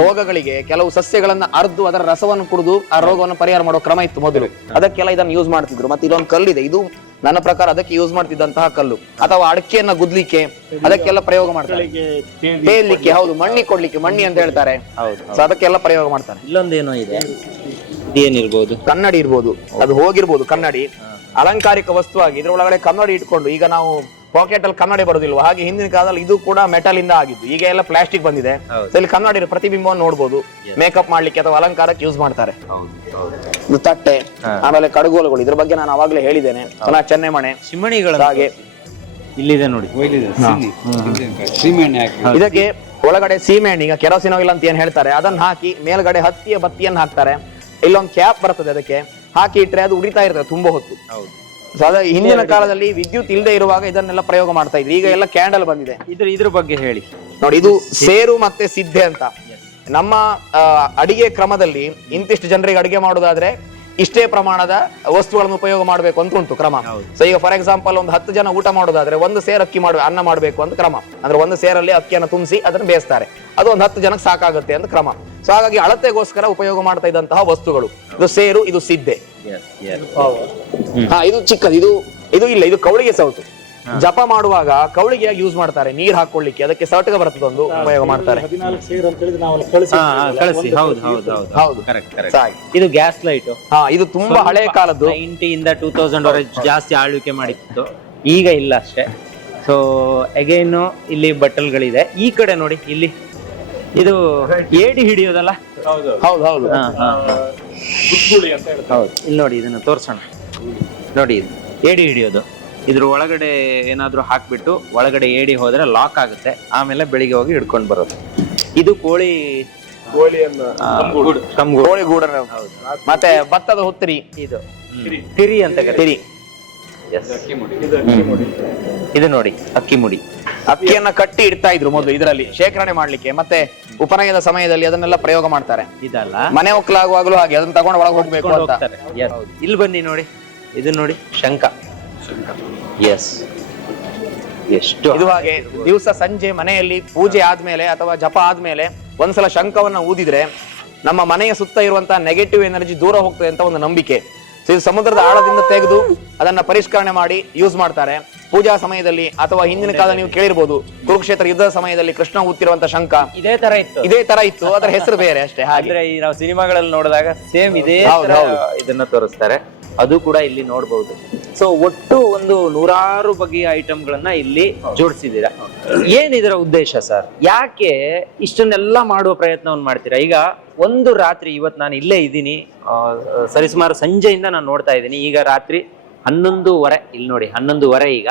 ರೋಗಗಳಿಗೆ ಕೆಲವು ಸಸ್ಯಗಳನ್ನ ಅರ್ದು ಅದರ ರಸವನ್ನು ಕುಡಿದು ಆ ರೋಗವನ್ನು ಪರಿಹಾರ ಮಾಡೋ ಕ್ರಮ ಇತ್ತು ಮೊದಲು. ಅದಕ್ಕೆಲ್ಲ ಇದನ್ನು ಯೂಸ್ ಮಾಡ್ತಿದ್ರು. ಮತ್ತೆ ಇದೊಂದು ಕಲ್ಲಿದೆ. ಇದು ನನ್ನ ಪ್ರಕಾರ ಅದಕ್ಕೆ ಯೂಸ್ ಮಾಡ್ತಿದ್ದಂತಹ ಕಲ್ಲು. ಅಥವಾ ಅಡಕೆಯನ್ನ ಗುದ್ಲಿಕ್ಕೆ ಅದಕ್ಕೆಲ್ಲ ಪ್ರಯೋಗ ಮಾಡ್ತಾರೆ. ಹೌದು ಮಣ್ಣಿ ಕೊಡ್ಲಿಕ್ಕೆ ಮಣ್ಣಿ ಅಂತ ಹೇಳ್ತಾರೆ. ಹೌದು ಸೊ ಅದಕ್ಕೆಲ್ಲ ಪ್ರಯೋಗ ಮಾಡ್ತಾರೆ. ಇಲ್ಲೊಂದೇನೋ ಇದೆ. ಏನಿರ್ಬೋದು ಕನ್ನಡಿ ಇರ್ಬೋದು. ಅದು ಹೋಗಿರ್ಬೋದು ಕನ್ನಡಿ. ಅಲಂಕಾರಿಕ ವಸ್ತುವಾಗಿ ಇದ್ರೊಳಗಡೆ ಕನ್ನಡಿ ಇಟ್ಕೊಂಡು ಈಗ ನಾವು ಪಾಕೆಟ್ ಅಲ್ಲಿ ಕನ್ನಡಿ ಬರೋದಿಲ್ವಾ? ಹಾಗೆ ಹಿಂದಿನ ಕಾಲದಲ್ಲಿ ಇದು ಕೂಡ ಮೆಟಲ್ ಇಂದ ಆಗಿದ್ದು. ಈಗ ಎಲ್ಲ ಪ್ಲಾಸ್ಟಿಕ್ ಬಂದಿದೆ. ಹೌದು. So ಇಲ್ಲಿ ಕನ್ನಡಿ ಪ್ರತಿಬಿಂಬವನ್ನು ನೋಡಬಹುದು ಮೇಕಪ್ ಮಾಡ್ಲಿಕ್ಕೆ ಅಥವಾ ಅಲಂಕಾರಕ್ಕೆ ಯೂಸ್ ಮಾಡ್ತಾರೆ. ಹೌದು ಹೌದು. ಇದು ತಟ್ಟೆ ಆಮೇಲೆ ಕಡಗೋಲುಗಳು. ಇದ್ರ ಬಗ್ಗೆ ನಾನು ಅವಾಗಲೇ ಹೇಳಿದ್ದೇನೆ. ಪುನಃ ಚೆನ್ನೆಮಣೆ. ಚಿಮಣಿಗಳ ಹಾಗೆ ಇಲ್ಲಿದೆ ನೋಡಿ. ಸೀಮೆಣ್ಣೆ ಹಾಕಿ. ಇದಕ್ಕೆ ಒಳಗಡೆ ಸೀಮೆಣ್ಣೆ ಈಗ ಕೆರೋಸಿನ್ ಇಲ್ಲ ಅಂತ ಏನ್ ಹೇಳ್ತಾರೆ ಅದನ್ನ ಹಾಕಿ ಮೇಲ್ಗಡೆ ಹತ್ತಿಯ ಬತ್ತಿಯನ್ನು ಹಾಕ್ತಾರೆ. ಇಲ್ಲೊಂದು ಕ್ಯಾಪ್ ಬರ್ತದೆ ಅದಕ್ಕೆ. ಹಾಕಿ ಇಟ್ರೆ ಅದು ಉರಿತಾ ಇರ್ತದೆ ತುಂಬಾ ಹೊತ್ತು. ಹೌದು. ಹಿಂದಿನ ಕಾಲದಲ್ಲಿ ವಿದ್ಯುತ್ ಇಲ್ಲದೆ ಇರುವಾಗ ಇದನ್ನೆಲ್ಲ ಪ್ರಯೋಗ ಮಾಡ್ತಾ ಇದ್ರು ಈಗ ಎಲ್ಲ ಕ್ಯಾಂಡಲ್ ಬಂದಿದೆ. ಇದ್ರ ಇದ್ರ ಬಗ್ಗೆ ಹೇಳಿ. ನೋಡಿ ಇದು ಸೇರು ಮತ್ತೆ ಸಿದ್ಧೆ ಅಂತ. ನಮ್ಮ ಅಡಿಗೆ ಕ್ರಮದಲ್ಲಿ ಇಂತಿಷ್ಟು ಜನರಿಗೆ ಅಡಿಗೆ ಮಾಡೋದಾದ್ರೆ ಇಷ್ಟೇ ಪ್ರಮಾಣದ ವಸ್ತುಗಳನ್ನು ಉಪಯೋಗ ಮಾಡಬೇಕು ಅಂತ ಉಂಟು ಕ್ರಮ. ಸೊ ಈಗ ಫಾರ್ ಎಕ್ಸಾಂಪಲ್ ಒಂದು ಹತ್ತು ಜನ ಊಟ ಮಾಡೋದಾದ್ರೆ ಒಂದು ಸೇರ್ ಅಕ್ಕಿ ಮಾಡ ಅನ್ನ ಮಾಡಬೇಕು ಅಂತ ಕ್ರಮ. ಅಂದ್ರೆ ಒಂದು ಸೇರಲ್ಲಿ ಅಕ್ಕಿಯನ್ನು ತುಂಬಿಸಿ ಅದನ್ನು ಬೇಯಿಸ್ತಾರೆ. ಅದು ಒಂದು ಹತ್ತು ಜನಕ್ಕೆ ಸಾಕಾಗುತ್ತೆ ಅಂತ ಕ್ರಮ. ಸೊ ಹಾಗಾಗಿ ಅಳತೆಗೋಸ್ಕರ ಉಪಯೋಗ ಮಾಡ್ತಾ ಇದ್ದಂತಹ ವಸ್ತುಗಳು. ಇದು ಸೇರು ಇದು ಸಿದ್ಧೆ. ಹಾ ಇದು ಚಿಕ್ಕದು. ಇದು ಇದು ಇಲ್ಲ ಇದು ಕವಳಿಗೆ ಸೌಟು. ಜಪ ಮಾಡುವಾಗ ಕವಳಿಗೆಯಾಗಿ ಯೂಸ್ ಮಾಡ್ತಾರೆ ನೀರ್ ಹಾಕೊಳ್ಳಿಕ್ಕೆ. ಅದಕ್ಕೆ ಸೌಟಗ ಬರ್ತದೆ ಒಂದು ಉಪಯೋಗ ಮಾಡ್ತಾರೆ. ಹದಿನಾಲ್ಕು ಸೇರ್ ಅಂತ ಹೇಳಿದ್ರೆ ನಾವು ಅಲ್ಲಿ ಕಳಿಸಿ ಹಾ ಹಾ, ಹೌದು ಹೌದು ಹೌದು. ಹೌದು. ಕರೆಕ್ಟ್ ಕರೆಕ್ಟ್ ಹಾಗೆ. ಇದು ಗ್ಯಾಸ್ ಲೈಟ್ ಹಾ ಇದು ತುಂಬಾ ಹಳೆ ಕಾಲದ್ದು. ನೈಂಟಿಯಿಂದ ಟೂ ತೌಸಂಡ್ ವರೆಗೆ ಜಾಸ್ತಿ ಆಳ್ವಿಕೆ ಮಾಡಿತ್ತು ಈಗ ಇಲ್ಲ ಅಷ್ಟೇ. ಸೊ ಅಗೇನು ಇಲ್ಲಿ ಬಟ್ಟಲ್ಗಳಿದೆ. ಈ ಕಡೆ ನೋಡಿ ಇಲ್ಲಿ. ಇದು ಏಡಿ ಹಿಡಿಯೋದಲ್ಲ? ಹೌದು. ಹೌದು ಇಲ್ಲಿ ನೋಡಿ ಇದನ್ನ ತೋರ್ಸೋಣ. ನೋಡಿ ಇದು ಏಡಿ ಹಿಡಿಯೋದು. ಇದ್ರ ಒಳಗಡೆ ಏನಾದ್ರೂ ಹಾಕ್ಬಿಟ್ಟು ಒಳಗಡೆ ಏಡಿ ಹೋದ್ರೆ ಲಾಕ್ ಆಗುತ್ತೆ. ಆಮೇಲೆ ಬೆಳಿಗ್ಗೆ ಹೋಗಿ ಹಿಡ್ಕೊಂಡು ಬರೋದು. ಇದು ಕೋಳಿ. ಕೋಳಿ ಗೂಡ ಮತ್ತೆ ಭತ್ತದ ಹುತ್ತರಿ. ಇದು ತಿರಿ. ಅಂತ. ತಿರಿ. ಇದು ನೋಡಿ ಅಕ್ಕಿ ಮುಡಿ. ಅಕ್ಕಿಯನ್ನ ಕಟ್ಟಿ ಇಡ್ತಾ ಇದ್ರು ಮೊದಲು ಇದರಲ್ಲಿ ಶೇಖರಣೆ ಮಾಡ್ಲಿಕ್ಕೆ ಮತ್ತೆ ಉಪನಯದ ಸಮಯದಲ್ಲಿ ಅದನ್ನೆಲ್ಲ ಪ್ರಯೋಗ ಮಾಡ್ತಾರೆ. ಇದಲ್ಲ? ಮನೆ ಒಕ್ಕಲಾಗುವಾಗಲೂ ಹಾಗೆ ಅದನ್ನ ತಗೊಂಡು ಒಳಗೆ ಹೋಗ್ಬೇಕು ಅಂತ. ಹೋಗ್ತಾರೆ. ಇಲ್ಲಿ ಬನ್ನಿ ನೋಡಿ ಇದು ನೋಡಿ ಶಂಕ ಎಸ್ ಎಷ್ಟು ಇದು ಹಾಗೆ ದಿವಸ ಸಂಜೆ ಮನೆಯಲ್ಲಿ ಪೂಜೆ ಆದ್ಮೇಲೆ ಅಥವಾ ಜಪ ಆದ್ಮೇಲೆ ಒಂದ್ಸಲ ಶಂಖವನ್ನ ಊದಿದ್ರೆ ನಮ್ಮ ಮನೆಯ ಸುತ್ತ ಇರುವಂತಹ ನೆಗೆಟಿವ್ ಎನರ್ಜಿ ದೂರ ಹೋಗ್ತದೆ ಅಂತ ಒಂದು ನಂಬಿಕೆ. ಇದು ಸಮುದ್ರದ ಆಳದಿಂದ ತೆಗೆದು ಅದನ್ನ ಪರಿಷ್ಕರಣೆ ಮಾಡಿ ಯೂಸ್ ಮಾಡ್ತಾರೆ. ಪೂಜಾ ಸಮಯದಲ್ಲಿ ಅಥವಾ ಹಿಂದಿನ ಕಾಲ ನೀವು ಕೇಳಿರ್ಬೋದು ಕುರುಕ್ಷೇತ್ರ ಯುದ್ಧದ ಸಮಯದಲ್ಲಿ ಕೃಷ್ಣ ಹುತ್ತಿರುವಂತ ಶಂಖ. ಇದೇ ತರ ಇತ್ತು. ಇದೇ ತರ ಇತ್ತು ಅದರ ಹೆಸರು ಬೇರೆ ಅಷ್ಟೇ ಹಾಗೆ. ಅಂದ್ರೆ ಈ ನಾವು ಸಿನಿಮಾಗಳಲ್ಲಿ ನೋಡಿದಾಗ ಸೇಮ್ ಇದೇ ಹೌದು, ತರ ಹೌದು. ಇದನ್ನ ತೋರಿಸ್ತಾರೆ. ಅದು ಕೂಡ ಇಲ್ಲಿ ನೋಡಬಹುದು ಸೊ ಒಟ್ಟು ಒಂದು ನೂರಾರು ಬಗೆಯ ಐಟಮ್ಗಳನ್ನ ಇಲ್ಲಿ ಜೋಡಿಸಿದ್ದೀರಾ. ಏನ್ ಇದರ ಉದ್ದೇಶ ಸರ್? ಯಾಕೆ ಇಷ್ಟನ್ನೆಲ್ಲ ಮಾಡುವ ಪ್ರಯತ್ನವನ್ನು ಮಾಡ್ತೀರಾ? ಈಗ ಒಂದು ರಾತ್ರಿ ಇವತ್ತು ನಾನು ಇಲ್ಲೇ ಇದ್ದೀನಿ. ಆ, ಸರಿಸುಮಾರು ಸಂಜೆಯಿಂದ ನಾನು ನೋಡ್ತಾ ಇದ್ದೀನಿ. ಈಗ ರಾತ್ರಿ ಹನ್ನೊಂದುವರೆ, ಇಲ್ಲಿ ನೋಡಿ, ಹನ್ನೊಂದುವರೆ ಈಗ.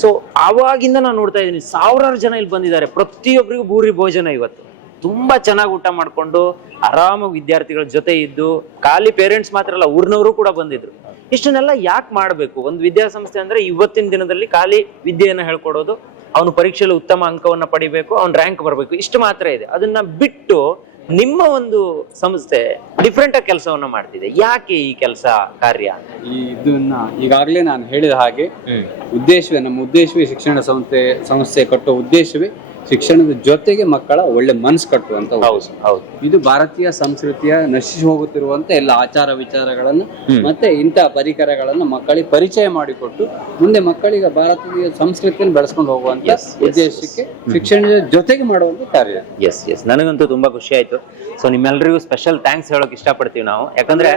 ಸೊ ಆವಾಗಿಂದ ನಾನು ನೋಡ್ತಾ ಇದ್ದೀನಿ, ಸಾವಿರಾರು ಜನ ಇಲ್ಲಿ ಬಂದಿದ್ದಾರೆ. ಪ್ರತಿಯೊಬ್ಬರಿಗೂ ಭೂರಿ ಭೋಜನ ಇವತ್ತು. ತುಂಬಾ ಚೆನ್ನಾಗಿ ಊಟ ಮಾಡಿಕೊಂಡು, ಆರಾಮಾಗಿ ವಿದ್ಯಾರ್ಥಿಗಳ ಜೊತೆ ಇದ್ದು, ಖಾಲಿ ಪೇರೆಂಟ್ಸ್ ಮಾತ್ರ ಅಲ್ಲ, ಊರ್ನವರು ಕೂಡ ಬಂದಿದ್ರು. ಇಷ್ಟನ್ನೆಲ್ಲ ಯಾಕೆ ಮಾಡಬೇಕು? ಒಂದು ವಿದ್ಯಾಸಂಸ್ಥೆ ಅಂದ್ರೆ ಇವತ್ತಿನ ದಿನದಲ್ಲಿ ಖಾಲಿ ವಿದ್ಯೆಯನ್ನು ಹೇಳ್ಕೊಡೋದು, ಅವನು ಪರೀಕ್ಷೆಯಲ್ಲಿ ಉತ್ತಮ ಅಂಕವನ್ನು ಪಡಿಬೇಕು, ಅವ್ನ ರ್ಯಾಂಕ್ ಬರಬೇಕು, ಇಷ್ಟು ಮಾತ್ರ ಇದೆ. ಅದನ್ನ ಬಿಟ್ಟು ನಿಮ್ಮ ಒಂದು ಸಂಸ್ಥೆ ಡಿಫ್ರೆಂಟ್ ಆಗಿ ಕೆಲಸವನ್ನು ಮಾಡ್ತಿದೆ. ಯಾಕೆ ಈ ಕೆಲಸ ಕಾರ್ಯ ಈ ಇದನ್ನ ಈಗಾಗಲೇ ನಾನು ಹೇಳಿದ ಹಾಗೆ ಉದ್ದೇಶವೇ ನಮ್ಮ ಉದ್ದೇಶವೇ ಶಿಕ್ಷಣ ಸಂಸ್ಥೆ ಸಂಸ್ಥೆ ಕಟ್ಟುವ ಉದ್ದೇಶವೇ ಶಿಕ್ಷಣದ ಜೊತೆಗೆ ಮಕ್ಕಳ ಒಳ್ಳೆ ಮನಸ್ಸು ಕಟ್ಟುವಂತ ಹೌದು ಹೌದು. ಇದು ಭಾರತೀಯ ಸಂಸ್ಕೃತಿಯ ನಶಿಸಿ ಹೋಗುತ್ತಿರುವಂತ ಎಲ್ಲ ಆಚಾರ ವಿಚಾರಗಳನ್ನು ಮತ್ತೆ ಇಂತಹ ಪರಿಕರಗಳನ್ನು ಮಕ್ಕಳಿಗೆ ಪರಿಚಯ ಮಾಡಿಕೊಟ್ಟು ಮುಂದೆ ಮಕ್ಕಳಿಗೆ ಭಾರತೀಯ ಸಂಸ್ಕೃತಿಯನ್ನು ಬೆಳೆಸ್ಕೊಂಡು ಹೋಗುವಂತ ಉದ್ದೇಶಕ್ಕೆ ಶಿಕ್ಷಣದ ಜೊತೆಗೆ ಮಾಡುವಂತ ಕಾರ್ಯ. ಎಸ್ ಎಸ್ ನನಗಂತೂ ತುಂಬಾ ಖುಷಿ ಆಯ್ತು. ಸೊ ನಿಮ್ಮೆಲ್ಲರಿಗೂ ಸ್ಪೆಷಲ್ ಥ್ಯಾಂಕ್ಸ್ ಹೇಳೋಕೆ ಇಷ್ಟಪಡ್ತೀವಿ ನಾವು. ಯಾಕಂದ್ರೆ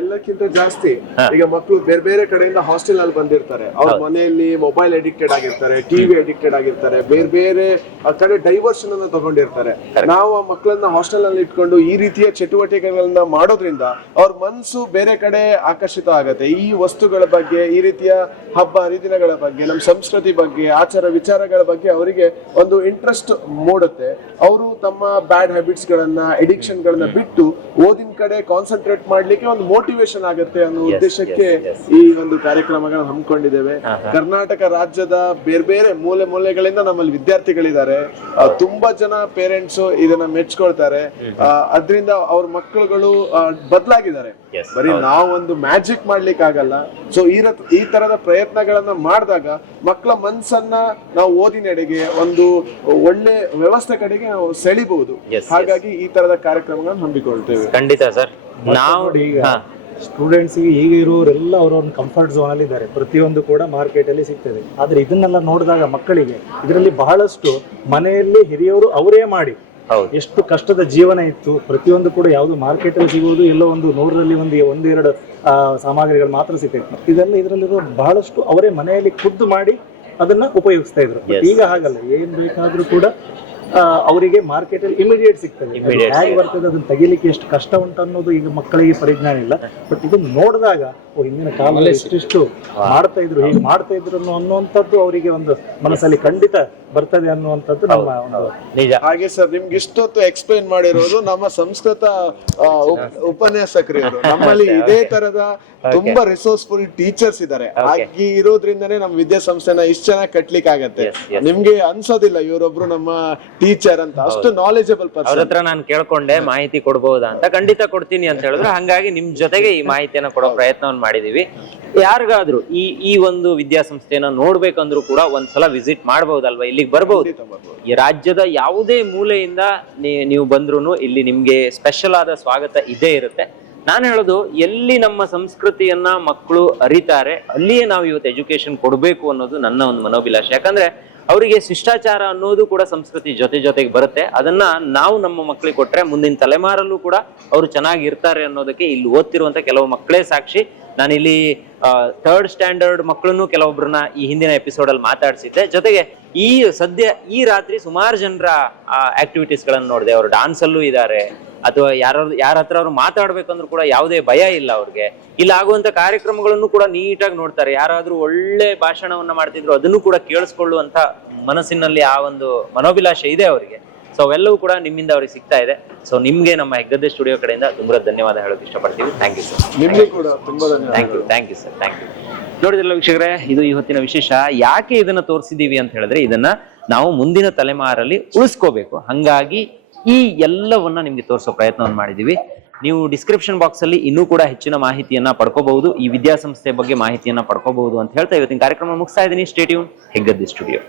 ಎಲ್ಲಕ್ಕಿಂತ ಜಾಸ್ತಿ ಈಗ ಮಕ್ಕಳು ಬೇರೆ ಬೇರೆ ಕಡೆಯಿಂದ ಹಾಸ್ಟೆಲ್ ಅಲ್ಲಿ ಬಂದಿರ್ತಾರೆ. ಅವ್ರ ಮನೆಯಲ್ಲಿ ಮೊಬೈಲ್ ಅಡಿಕ್ಟೆಡ್ ಆಗಿರ್ತಾರೆ ಟಿವಿ ಅಡಿಕ್ಟೆಡ್ ಆಗಿರ್ತಾರೆ ಬೇರೆ ಬೇರೆ ಆ ಕಡೆ ಡೈವರ್ಷನ್ ಅನ್ನ ತಗೊಂಡಿರ್ತಾರೆ. ನಾವು ಆ ಮಕ್ಕಳನ್ನ ಹಾಸ್ಟೆಲ್ನಲ್ಲಿ ಇಟ್ಕೊಂಡು ಈ ರೀತಿಯ ಚಟುವಟಿಕೆಗಳನ್ನ ಮಾಡೋದ್ರಿಂದ ಅವ್ರ ಮನಸ್ಸು ಬೇರೆ ಕಡೆ ಆಕರ್ಷಿತ ಆಗತ್ತೆ. ಈ ವಸ್ತುಗಳ ಬಗ್ಗೆ ಈ ರೀತಿಯ ಹಬ್ಬ ಹರಿದಿನಗಳ ಬಗ್ಗೆ ನಮ್ಮ ಸಂಸ್ಕೃತಿ ಬಗ್ಗೆ ಆಚಾರ ವಿಚಾರಗಳ ಬಗ್ಗೆ ಅವರಿಗೆ ಒಂದು ಇಂಟ್ರೆಸ್ಟ್ ಮೂಡುತ್ತೆ. ಅವರು ತಮ್ಮ ಬ್ಯಾಡ್ ಹ್ಯಾಬಿಟ್ಸ್ ಗಳನ್ನ ಎಡಿಕ್ಷನ್ ಗಳನ್ನ ಬಿಟ್ಟು ಓದಿನ ಕಡೆ ಕಾನ್ಸಂಟ್ರೇಟ್ ಮಾಡ್ಲಿಕ್ಕೆ ಒಂದು ಮೋಟಿವೇಶನ್ ಆಗುತ್ತೆ ಅನ್ನೋ ಉದ್ದೇಶಕ್ಕೆ. ಈ ಒಂದು ಕಾರ್ಯಕ್ರಮಗಳನ್ನ ಹಮ್ಮಿಕೊಂಡಿದ್ದೇವೆ. ಕರ್ನಾಟಕ ರಾಜ್ಯದ ಬೇರೆ ಬೇರೆ ಮೂಲೆ ಮೂಲೆಗಳಿಂದ ನಮ್ಮಲ್ಲಿ ವಿದ್ಯಾರ್ಥಿಗಳಿದ್ದಾರೆ. ಆ, ತುಂಬಾ ಜನ ಪೇರೆಂಟ್ಸ್ ಇದನ್ನ ಮೆಚ್ಕೊಳ್ತಾರೆ. ಅದರಿಂದ ಅವ್ರ ಮಕ್ಕಳುಗಳು ಬದಲಾಗಿದ್ದಾರೆ. ಬರೀ ನಾವು ಒಂದು ಮ್ಯಾಜಿಕ್ ಮಾಡ್ಲಿಕ್ಕೆ ಆಗಲ್ಲ ಸೊ ಈ ಈ ತರದ ಪ್ರಯತ್ನಗಳನ್ನ ಮಾಡಿದಾಗ ಮಕ್ಕಳ ಮನ್ಸನ್ನ ನಾವು ಓದಿನೆಡೆಗೆ ಒಂದು ಒಳ್ಳೆ ವ್ಯವಸ್ಥೆ ಕಡೆಗೆ ನಾವು ಸೆಳಿಬಹುದು. ಹಾಗಾಗಿ ಈ ತರದ ಕಾರ್ಯಕ್ರಮಗಳನ್ನು ಹಮ್ಮಿಕೊಳ್ತೇವೆ ಖಂಡಿತ ಸರ್. ನಾವು ನೋಡಿ ಈಗ ಹಾ, ಸ್ಟೂಡೆಂಟ್ಸ್ ಈಗ ಇರುವವರೆಲ್ಲ ಅವರೊಂದು ಕಂಫರ್ಟ್ ಝೋನ್ ಅಲ್ಲಿ ಇದ್ದಾರೆ. ಪ್ರತಿಯೊಂದು ಕೂಡ ಮಾರ್ಕೆಟ್ ಅಲ್ಲಿ ಸಿಗ್ತದೆ. ಆದ್ರೆ ಇದನ್ನೆಲ್ಲ ನೋಡಿದಾಗ ಮಕ್ಕಳಿಗೆ ಇದರಲ್ಲಿ ಬಹಳಷ್ಟು ಮನೆಯಲ್ಲಿ ಹಿರಿಯವರು ಅವರೇ ಮಾಡಿ. ಎಷ್ಟು ಕಷ್ಟದ ಜೀವನ ಇತ್ತು. ಪ್ರತಿಯೊಂದು ಕೂಡ ಯಾವುದು ಮಾರ್ಕೆಟ್ ಅಲ್ಲಿ ಸಿಗುವುದು ಎಲ್ಲೋ ಒಂದು ನೂರರಲ್ಲಿ ಒಂದು ಒಂದೆರಡು ಸಾಮಗ್ರಿಗಳು ಮಾತ್ರ ಸಿಗ್ತೈತೆ ಇದೆಲ್ಲ ಇದರಲ್ಲಿರೋ ಬಹಳಷ್ಟು ಅವರೇ ಮನೆಯಲ್ಲಿ ಖುದ್ದು ಮಾಡಿ ಅದನ್ನ ಉಪಯೋಗಿಸ್ತಾ ಇದ್ರು. ಈಗ ಹಾಗಲ್ಲ. ಏನ್ ಬೇಕಾದ್ರೂ ಕೂಡ ಅವರಿಗೆ ಮಾರ್ಕೆಟ್ ಅಲ್ಲಿ ಇಮಿಡಿಯೇಟ್ ಸಿಗ್ತದೆ. ಹೇಗೆ ಬರ್ತದೆ ಅದನ್ನ ತೆಗಿಲಿಕ್ಕೆ ಎಷ್ಟು ಕಷ್ಟ ಉಂಟು ಅನ್ನೋದು ಈಗ ಮಕ್ಕಳಿಗೆ ಪರಿಜ್ಞಾನ ಇಲ್ಲ. ಬಟ್ ಇದನ್ನ ನೋಡಿದಾಗ ಓ ಹಿಂದಿನ ಕಾಲದಲ್ಲಿ ಇಷ್ಟಿಷ್ಟು ಮಾಡ್ತಾ ಇದ್ರು ಹೀಗೆ ಮಾಡ್ತಾ ಇದ್ರು ಅನ್ನೋ ಅನ್ನುವಂಥದ್ದು ಅವರಿಗೆ ಒಂದು ಮನಸ್ಸಲ್ಲಿ ಖಂಡಿತ ಬರ್ತದೆ ಅನ್ನುವಂಥದ್ದು ನಮ್ಮ ಒಂದು ನಿಜ. ಹಾಗೆ ಸರ್ ನಿಮ್ಗೆ ಇಷ್ಟೊತ್ತು ಎಕ್ಸ್ಪ್ಲೈನ್ ಮಾಡಿರೋದು ನಮ್ಮ ಸಂಸ್ಕೃತ ಆ, ಉಪ್- ಉಪನ್ಯಾಸಕರು ನಮ್ಮಲ್ಲಿ ಇದೇ ತರದ ತುಂಬಾ ರಿಸೋರ್ಸ್ಫುಲ್ ಟೀಚರ್ಸ್ ಇದ್ದಾರೆ. ಹಾಗೆ ಇರೋದ್ರಿಂದನೇ ನಮ್ಮ ವಿದ್ಯಾಸಂಸ್ಥೆನ ಇಷ್ಟ ಚೆನ್ನಾಗಿ ಕಟ್ಲಿಕ್ಕೆ ಆಗತ್ತೆ. ನಿಮ್ಗೆ ಅನ್ಸೋದಿಲ್ಲ ಇವರೊಬ್ರು ನಮ್ಮ ಟೀಚರ್ ಅಂತ ಅಷ್ಟು ನಾಲೆಜಬಲ್ ಅವ್ರ ಪರ್ಸನ್ ಹತ್ರ ನಾನು ಕೇಳ್ಕೊಂಡೆ ಮಾಹಿತಿ ಕೊಡ್ಬಹುದಾ ಅಂತ ಖಂಡಿತ ಕೊಡ್ತೀನಿ ಅಂತ ಹೇಳಿದ್ರು. ಹಂಗಾಗಿ ನಿಮ್ ಜೊತೆಗೆ ಈ ಮಾಹಿತಿಯನ್ನ ಕೊಡೋ ಪ್ರಯತ್ನವನ್ನು ಮಾಡಿದೀವಿ. ಯಾರಿಗಾದ್ರೂ ಈ ಈ ಒಂದು ವಿದ್ಯಾಸಂಸ್ಥೆನ ನೋಡ್ಬೇಕಂದ್ರೂ ಕೂಡ ಒಂದ್ಸಲ ವಿಸಿಟ್ ಮಾಡಬಹುದಲ್ವಾ ಇಲ್ಲಿಗೆ ಬರಬಹುದು ಈ ರಾಜ್ಯದ ಯಾವುದೇ ಮೂಲೆಯಿಂದ ನೀ- ನೀವು ಬಂದ್ರು ಇಲ್ಲಿ ನಿಮ್ಗೆ ಸ್ಪೆಷಲ್ ಆದ ಸ್ವಾಗತ ಇದೇ ಇರುತ್ತೆ. ನಾನು ಹೇಳೋದು ಎಲ್ಲಿ ನಮ್ಮ ಸಂಸ್ಕೃತಿಯನ್ನ ಮಕ್ಕಳು ಅರಿತಾರೆ ಅಲ್ಲಿಯೇ ನಾವು ಇವತ್ತು ಎಜುಕೇಶನ್ ಕೊಡಬೇಕು ಅನ್ನೋದು ನನ್ನ ಒಂದು ಮನೋಭಿಲಾಷೆ. ಯಾಕಂದ್ರೆ ಅವರಿಗೆ ಶಿಷ್ಟಾಚಾರ ಅನ್ನೋದು ಕೂಡ ಸಂಸ್ಕೃತಿ ಜೊತೆ ಜೊತೆಗೆ ಬರುತ್ತೆ. ಅದನ್ನ ನಾವು ನಮ್ಮ ಮಕ್ಕಳಿಗೆ ಕೊಟ್ರೆ ಮುಂದಿನ ತಲೆಮಾರಲ್ಲೂ ಕೂಡ ಅವರು ಚೆನ್ನಾಗಿ ಇರ್ತಾರೆ ಅನ್ನೋದಕ್ಕೆ ಇಲ್ಲಿ ಓದ್ತಿರುವಂತ ಕೆಲವು ಮಕ್ಕಳೇ ಸಾಕ್ಷಿ. ನಾನಿಲ್ಲಿ ಥರ್ಡ್ ಸ್ಟ್ಯಾಂಡರ್ಡ್ ಮಕ್ಕಳನ್ನು ಕೆಲವೊಬ್ಬರನ್ನ ಈ ಹಿಂದಿನ ಎಪಿಸೋಡ್ ಅಲ್ಲಿ ಮಾತಾಡಿಸಿದ್ದೆ. ಜೊತೆಗೆ ಈ ಸದ್ಯ ಈ ರಾತ್ರಿ ಸುಮಾರು ಜನರ ಆಕ್ಟಿವಿಟೀಸ್ ಗಳನ್ನ ನೋಡಿದೆ. ಅವರು ಡಾನ್ಸ್ ಅಲ್ಲೂ ಇದ್ದಾರೆ ಅಥವಾ ಯಾರ ಯಾರ ಹತ್ರ ಅವ್ರು ಮಾತಾಡ್ಬೇಕಂದ್ರೂ ಕೂಡ ಯಾವುದೇ ಭಯ ಇಲ್ಲ ಅವ್ರಿಗೆ. ಇಲ್ಲಿ ಆಗುವಂತ ಕಾರ್ಯಕ್ರಮಗಳನ್ನು ಕೂಡ ನೀಟಾಗಿ ನೋಡ್ತಾರೆ. ಯಾರಾದ್ರೂ ಒಳ್ಳೆ ಭಾಷಣವನ್ನ ಮಾಡ್ತಿದ್ರು ಅದನ್ನು ಕೂಡ ಕೇಳಿಸ್ಕೊಳ್ಳುವಂತ ಮನಸ್ಸಿನಲ್ಲಿ ಆ ಒಂದು ಮನೋಭಿಲಾಷೆ ಇದೆ ಅವರಿಗೆ. ಸೊ ಅವೆಲ್ಲವೂ ಕೂಡ ನಿಮ್ಮಿಂದ ಅವ್ರಿಗೆ ಸಿಗ್ತಾ ಇದೆ. ಸೊ ನಿಮ್ಗೆ ನಮ್ಮ ಹೆಗ್ಗದ್ದೆ ಸ್ಟುಡಿಯೋ ಕಡೆಯಿಂದ ತುಂಬಾ ಧನ್ಯವಾದ ಹೇಳೋಕೆ ಇಷ್ಟಪಡ್ತೀವಿ. ಥ್ಯಾಂಕ್ ಯು ಸರ್ ನಿಮಗೆ ಕೂಡ ತುಂಬಾ thank you thank you sir thank you ನೋಡಿದ್ರಲ್ಲ ವೀಕ್ಷಕರೇ ಇದು ಇವತ್ತಿನ ವಿಶೇಷ. ಯಾಕೆ ಇದನ್ನ ತೋರಿಸಿದೀವಿ ಅಂತ ಹೇಳಿದ್ರೆ ಇದನ್ನ ನಾವು ಮುಂದಿನ ತಲೆಮಾರಲ್ಲಿ ಉಳಿಸ್ಕೋಬೇಕು. ಹಂಗಾಗಿ ಈ ಎಲ್ಲವನ್ನ ನಿಮ್ಗೆ ತೋರಿಸೋ ಪ್ರಯತ್ನವನ್ನು ಮಾಡಿದೀವಿ. ನೀವು ಡಿಸ್ಕ್ರಿಪ್ಷನ್ ಬಾಕ್ಸ್ ಅಲ್ಲಿ ಇನ್ನೂ ಕೂಡ ಹೆಚ್ಚಿನ ಮಾಹಿತಿಯನ್ನ ಪಡ್ಕೋಬಹುದು. ಈ ವಿದ್ಯಾಸಂಸ್ಥೆ ಬಗ್ಗೆ ಮಾಹಿತಿಯನ್ನ ಪಡ್ಕೋಬಹುದು ಅಂತ ಹೇಳ್ತಾ ಇವತ್ತಿನ ಕಾರ್ಯಕ್ರಮ ಮುಗಿಸ್ತಾ ಇದ್ದೀನಿ. Stay tuned ಹೆಗ್ಗದ್ದಿ studio